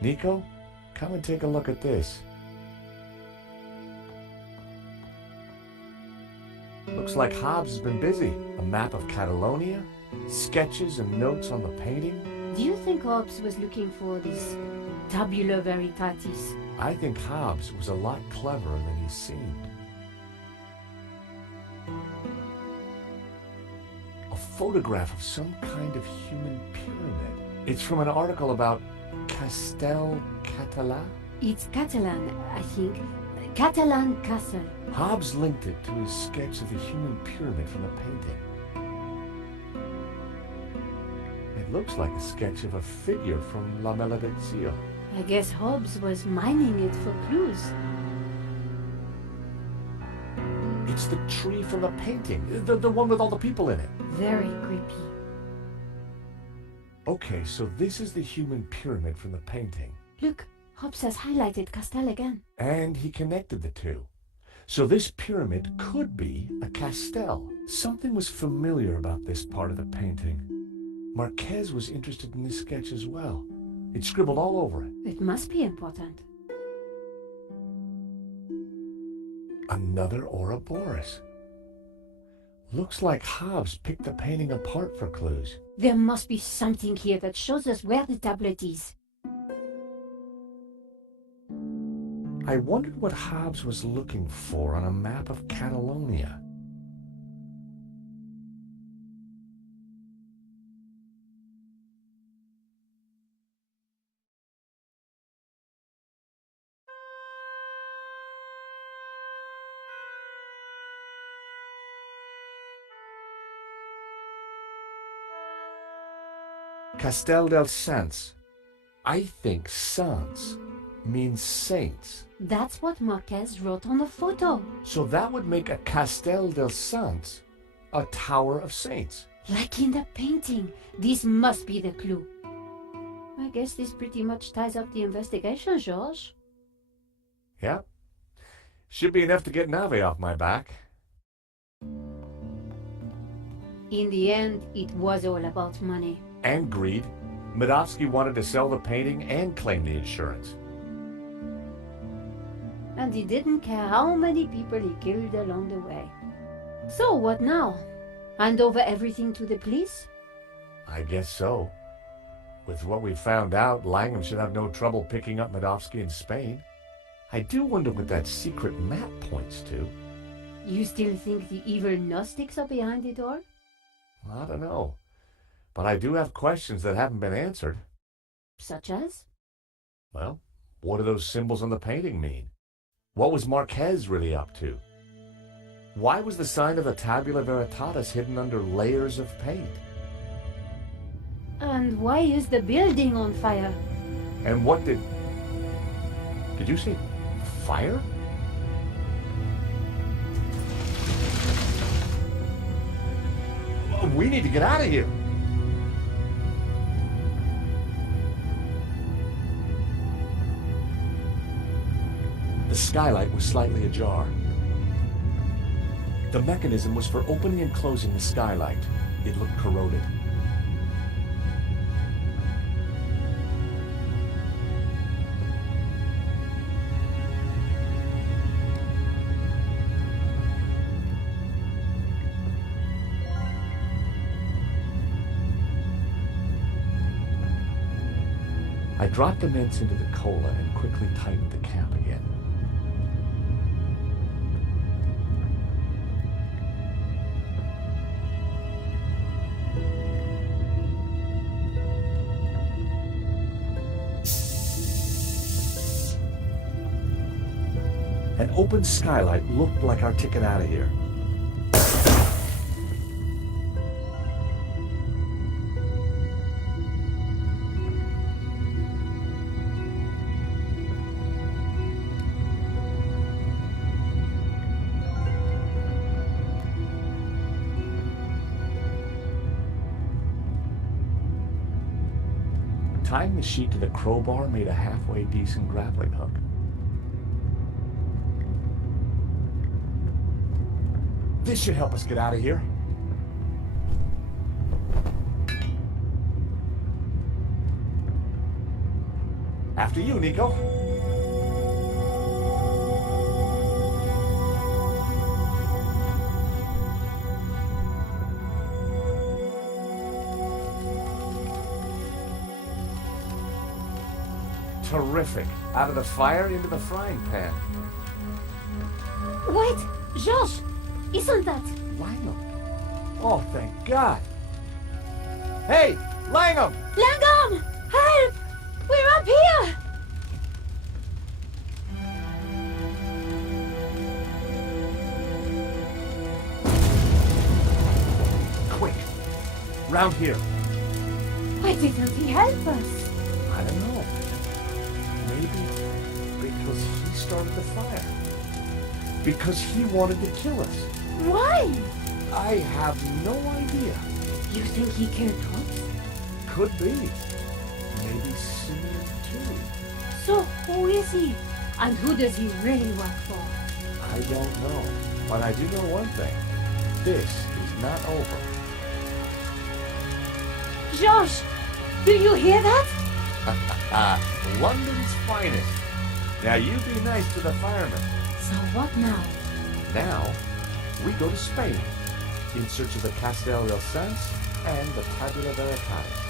Nico, come and take a look at this. Looks like Hobbs has been busy. A map of Catalonia, sketches and notes on the painting. Do you think Hobbs was looking for this tabula veritatis? I think Hobbs was a lot cleverer than he seemed. A photograph of some kind of human pyramid. It's from an article about Castel Català? It's Catalan, I think. Catalan Castle. Hobbs linked it to his sketch of the human pyramid from the painting. It looks like a sketch of a figure from La Maledizio. I guess Hobbs was mining it for clues. It's the tree from the painting, the one with all the people in it. Very creepy. Okay, so this is the human pyramid from the painting. Look, Hobbs has highlighted Castel again. And he connected the two. So this pyramid could be a castel. Something was familiar about this part of the painting. Marquez was interested in this sketch as well. He'd scribbled all over it. It must be important. Another Ouroboros. Looks like Hobbs picked the painting apart for clues. There must be something here that shows us where the tablet is. I wondered what Hobbs was looking for on a map of Catalonia. Castel del Sants. I think Sants means saints. That's what Marquez wrote on the photo. So that would make a Castel del Sants a tower of saints. Like in the painting. This must be the clue. I guess this pretty much ties up the investigation, George. Yeah. Should be enough to get Nave off my back. In the end, it was all about money. And greed. Medovsky wanted to sell the painting and claim the insurance. And he didn't care how many people he killed along the way. So what now? Hand over everything to the police? I guess so. With what we found out, Langham should have no trouble picking up Medovsky in Spain. I do wonder what that secret map points to. You still think the evil Gnostics are behind it all? I don't know. But I do have questions that haven't been answered. Such as? Well, what do those symbols on the painting mean? What was Marquez really up to? Why was the sign of the Tabula Veritatis hidden under layers of paint? And why is the building on fire? And what did you say fire? We need to get out of here. The skylight was slightly ajar. The mechanism was for opening and closing the skylight. It looked corroded. I dropped the mints into the cola and quickly tightened the cap again. An open skylight looked like our ticket out of here. Tying the sheet to the crowbar made a halfway decent grappling hook. This should help us get out of here. After you, Nico. Terrific. Out of the fire into the frying pan. Wait! Georges! Isn't that... Langham? Oh, thank God. Hey, Langham! Langham! Help! We're up here! Quick! Round here. Why didn't he help us? I don't know. Maybe because he started the fire. Because he wanted to kill us. Why? I have no idea. You think he killed us? Could be. Maybe Simeon too. So who is he? And who does he really work for? I don't know. But I do know one thing. This is not over. Georges! Do you hear that? London's finest. Now you be nice to the firemen. So what now? Now, we go to Spain in search of the Castel del Sans and the Tabula Veritatis.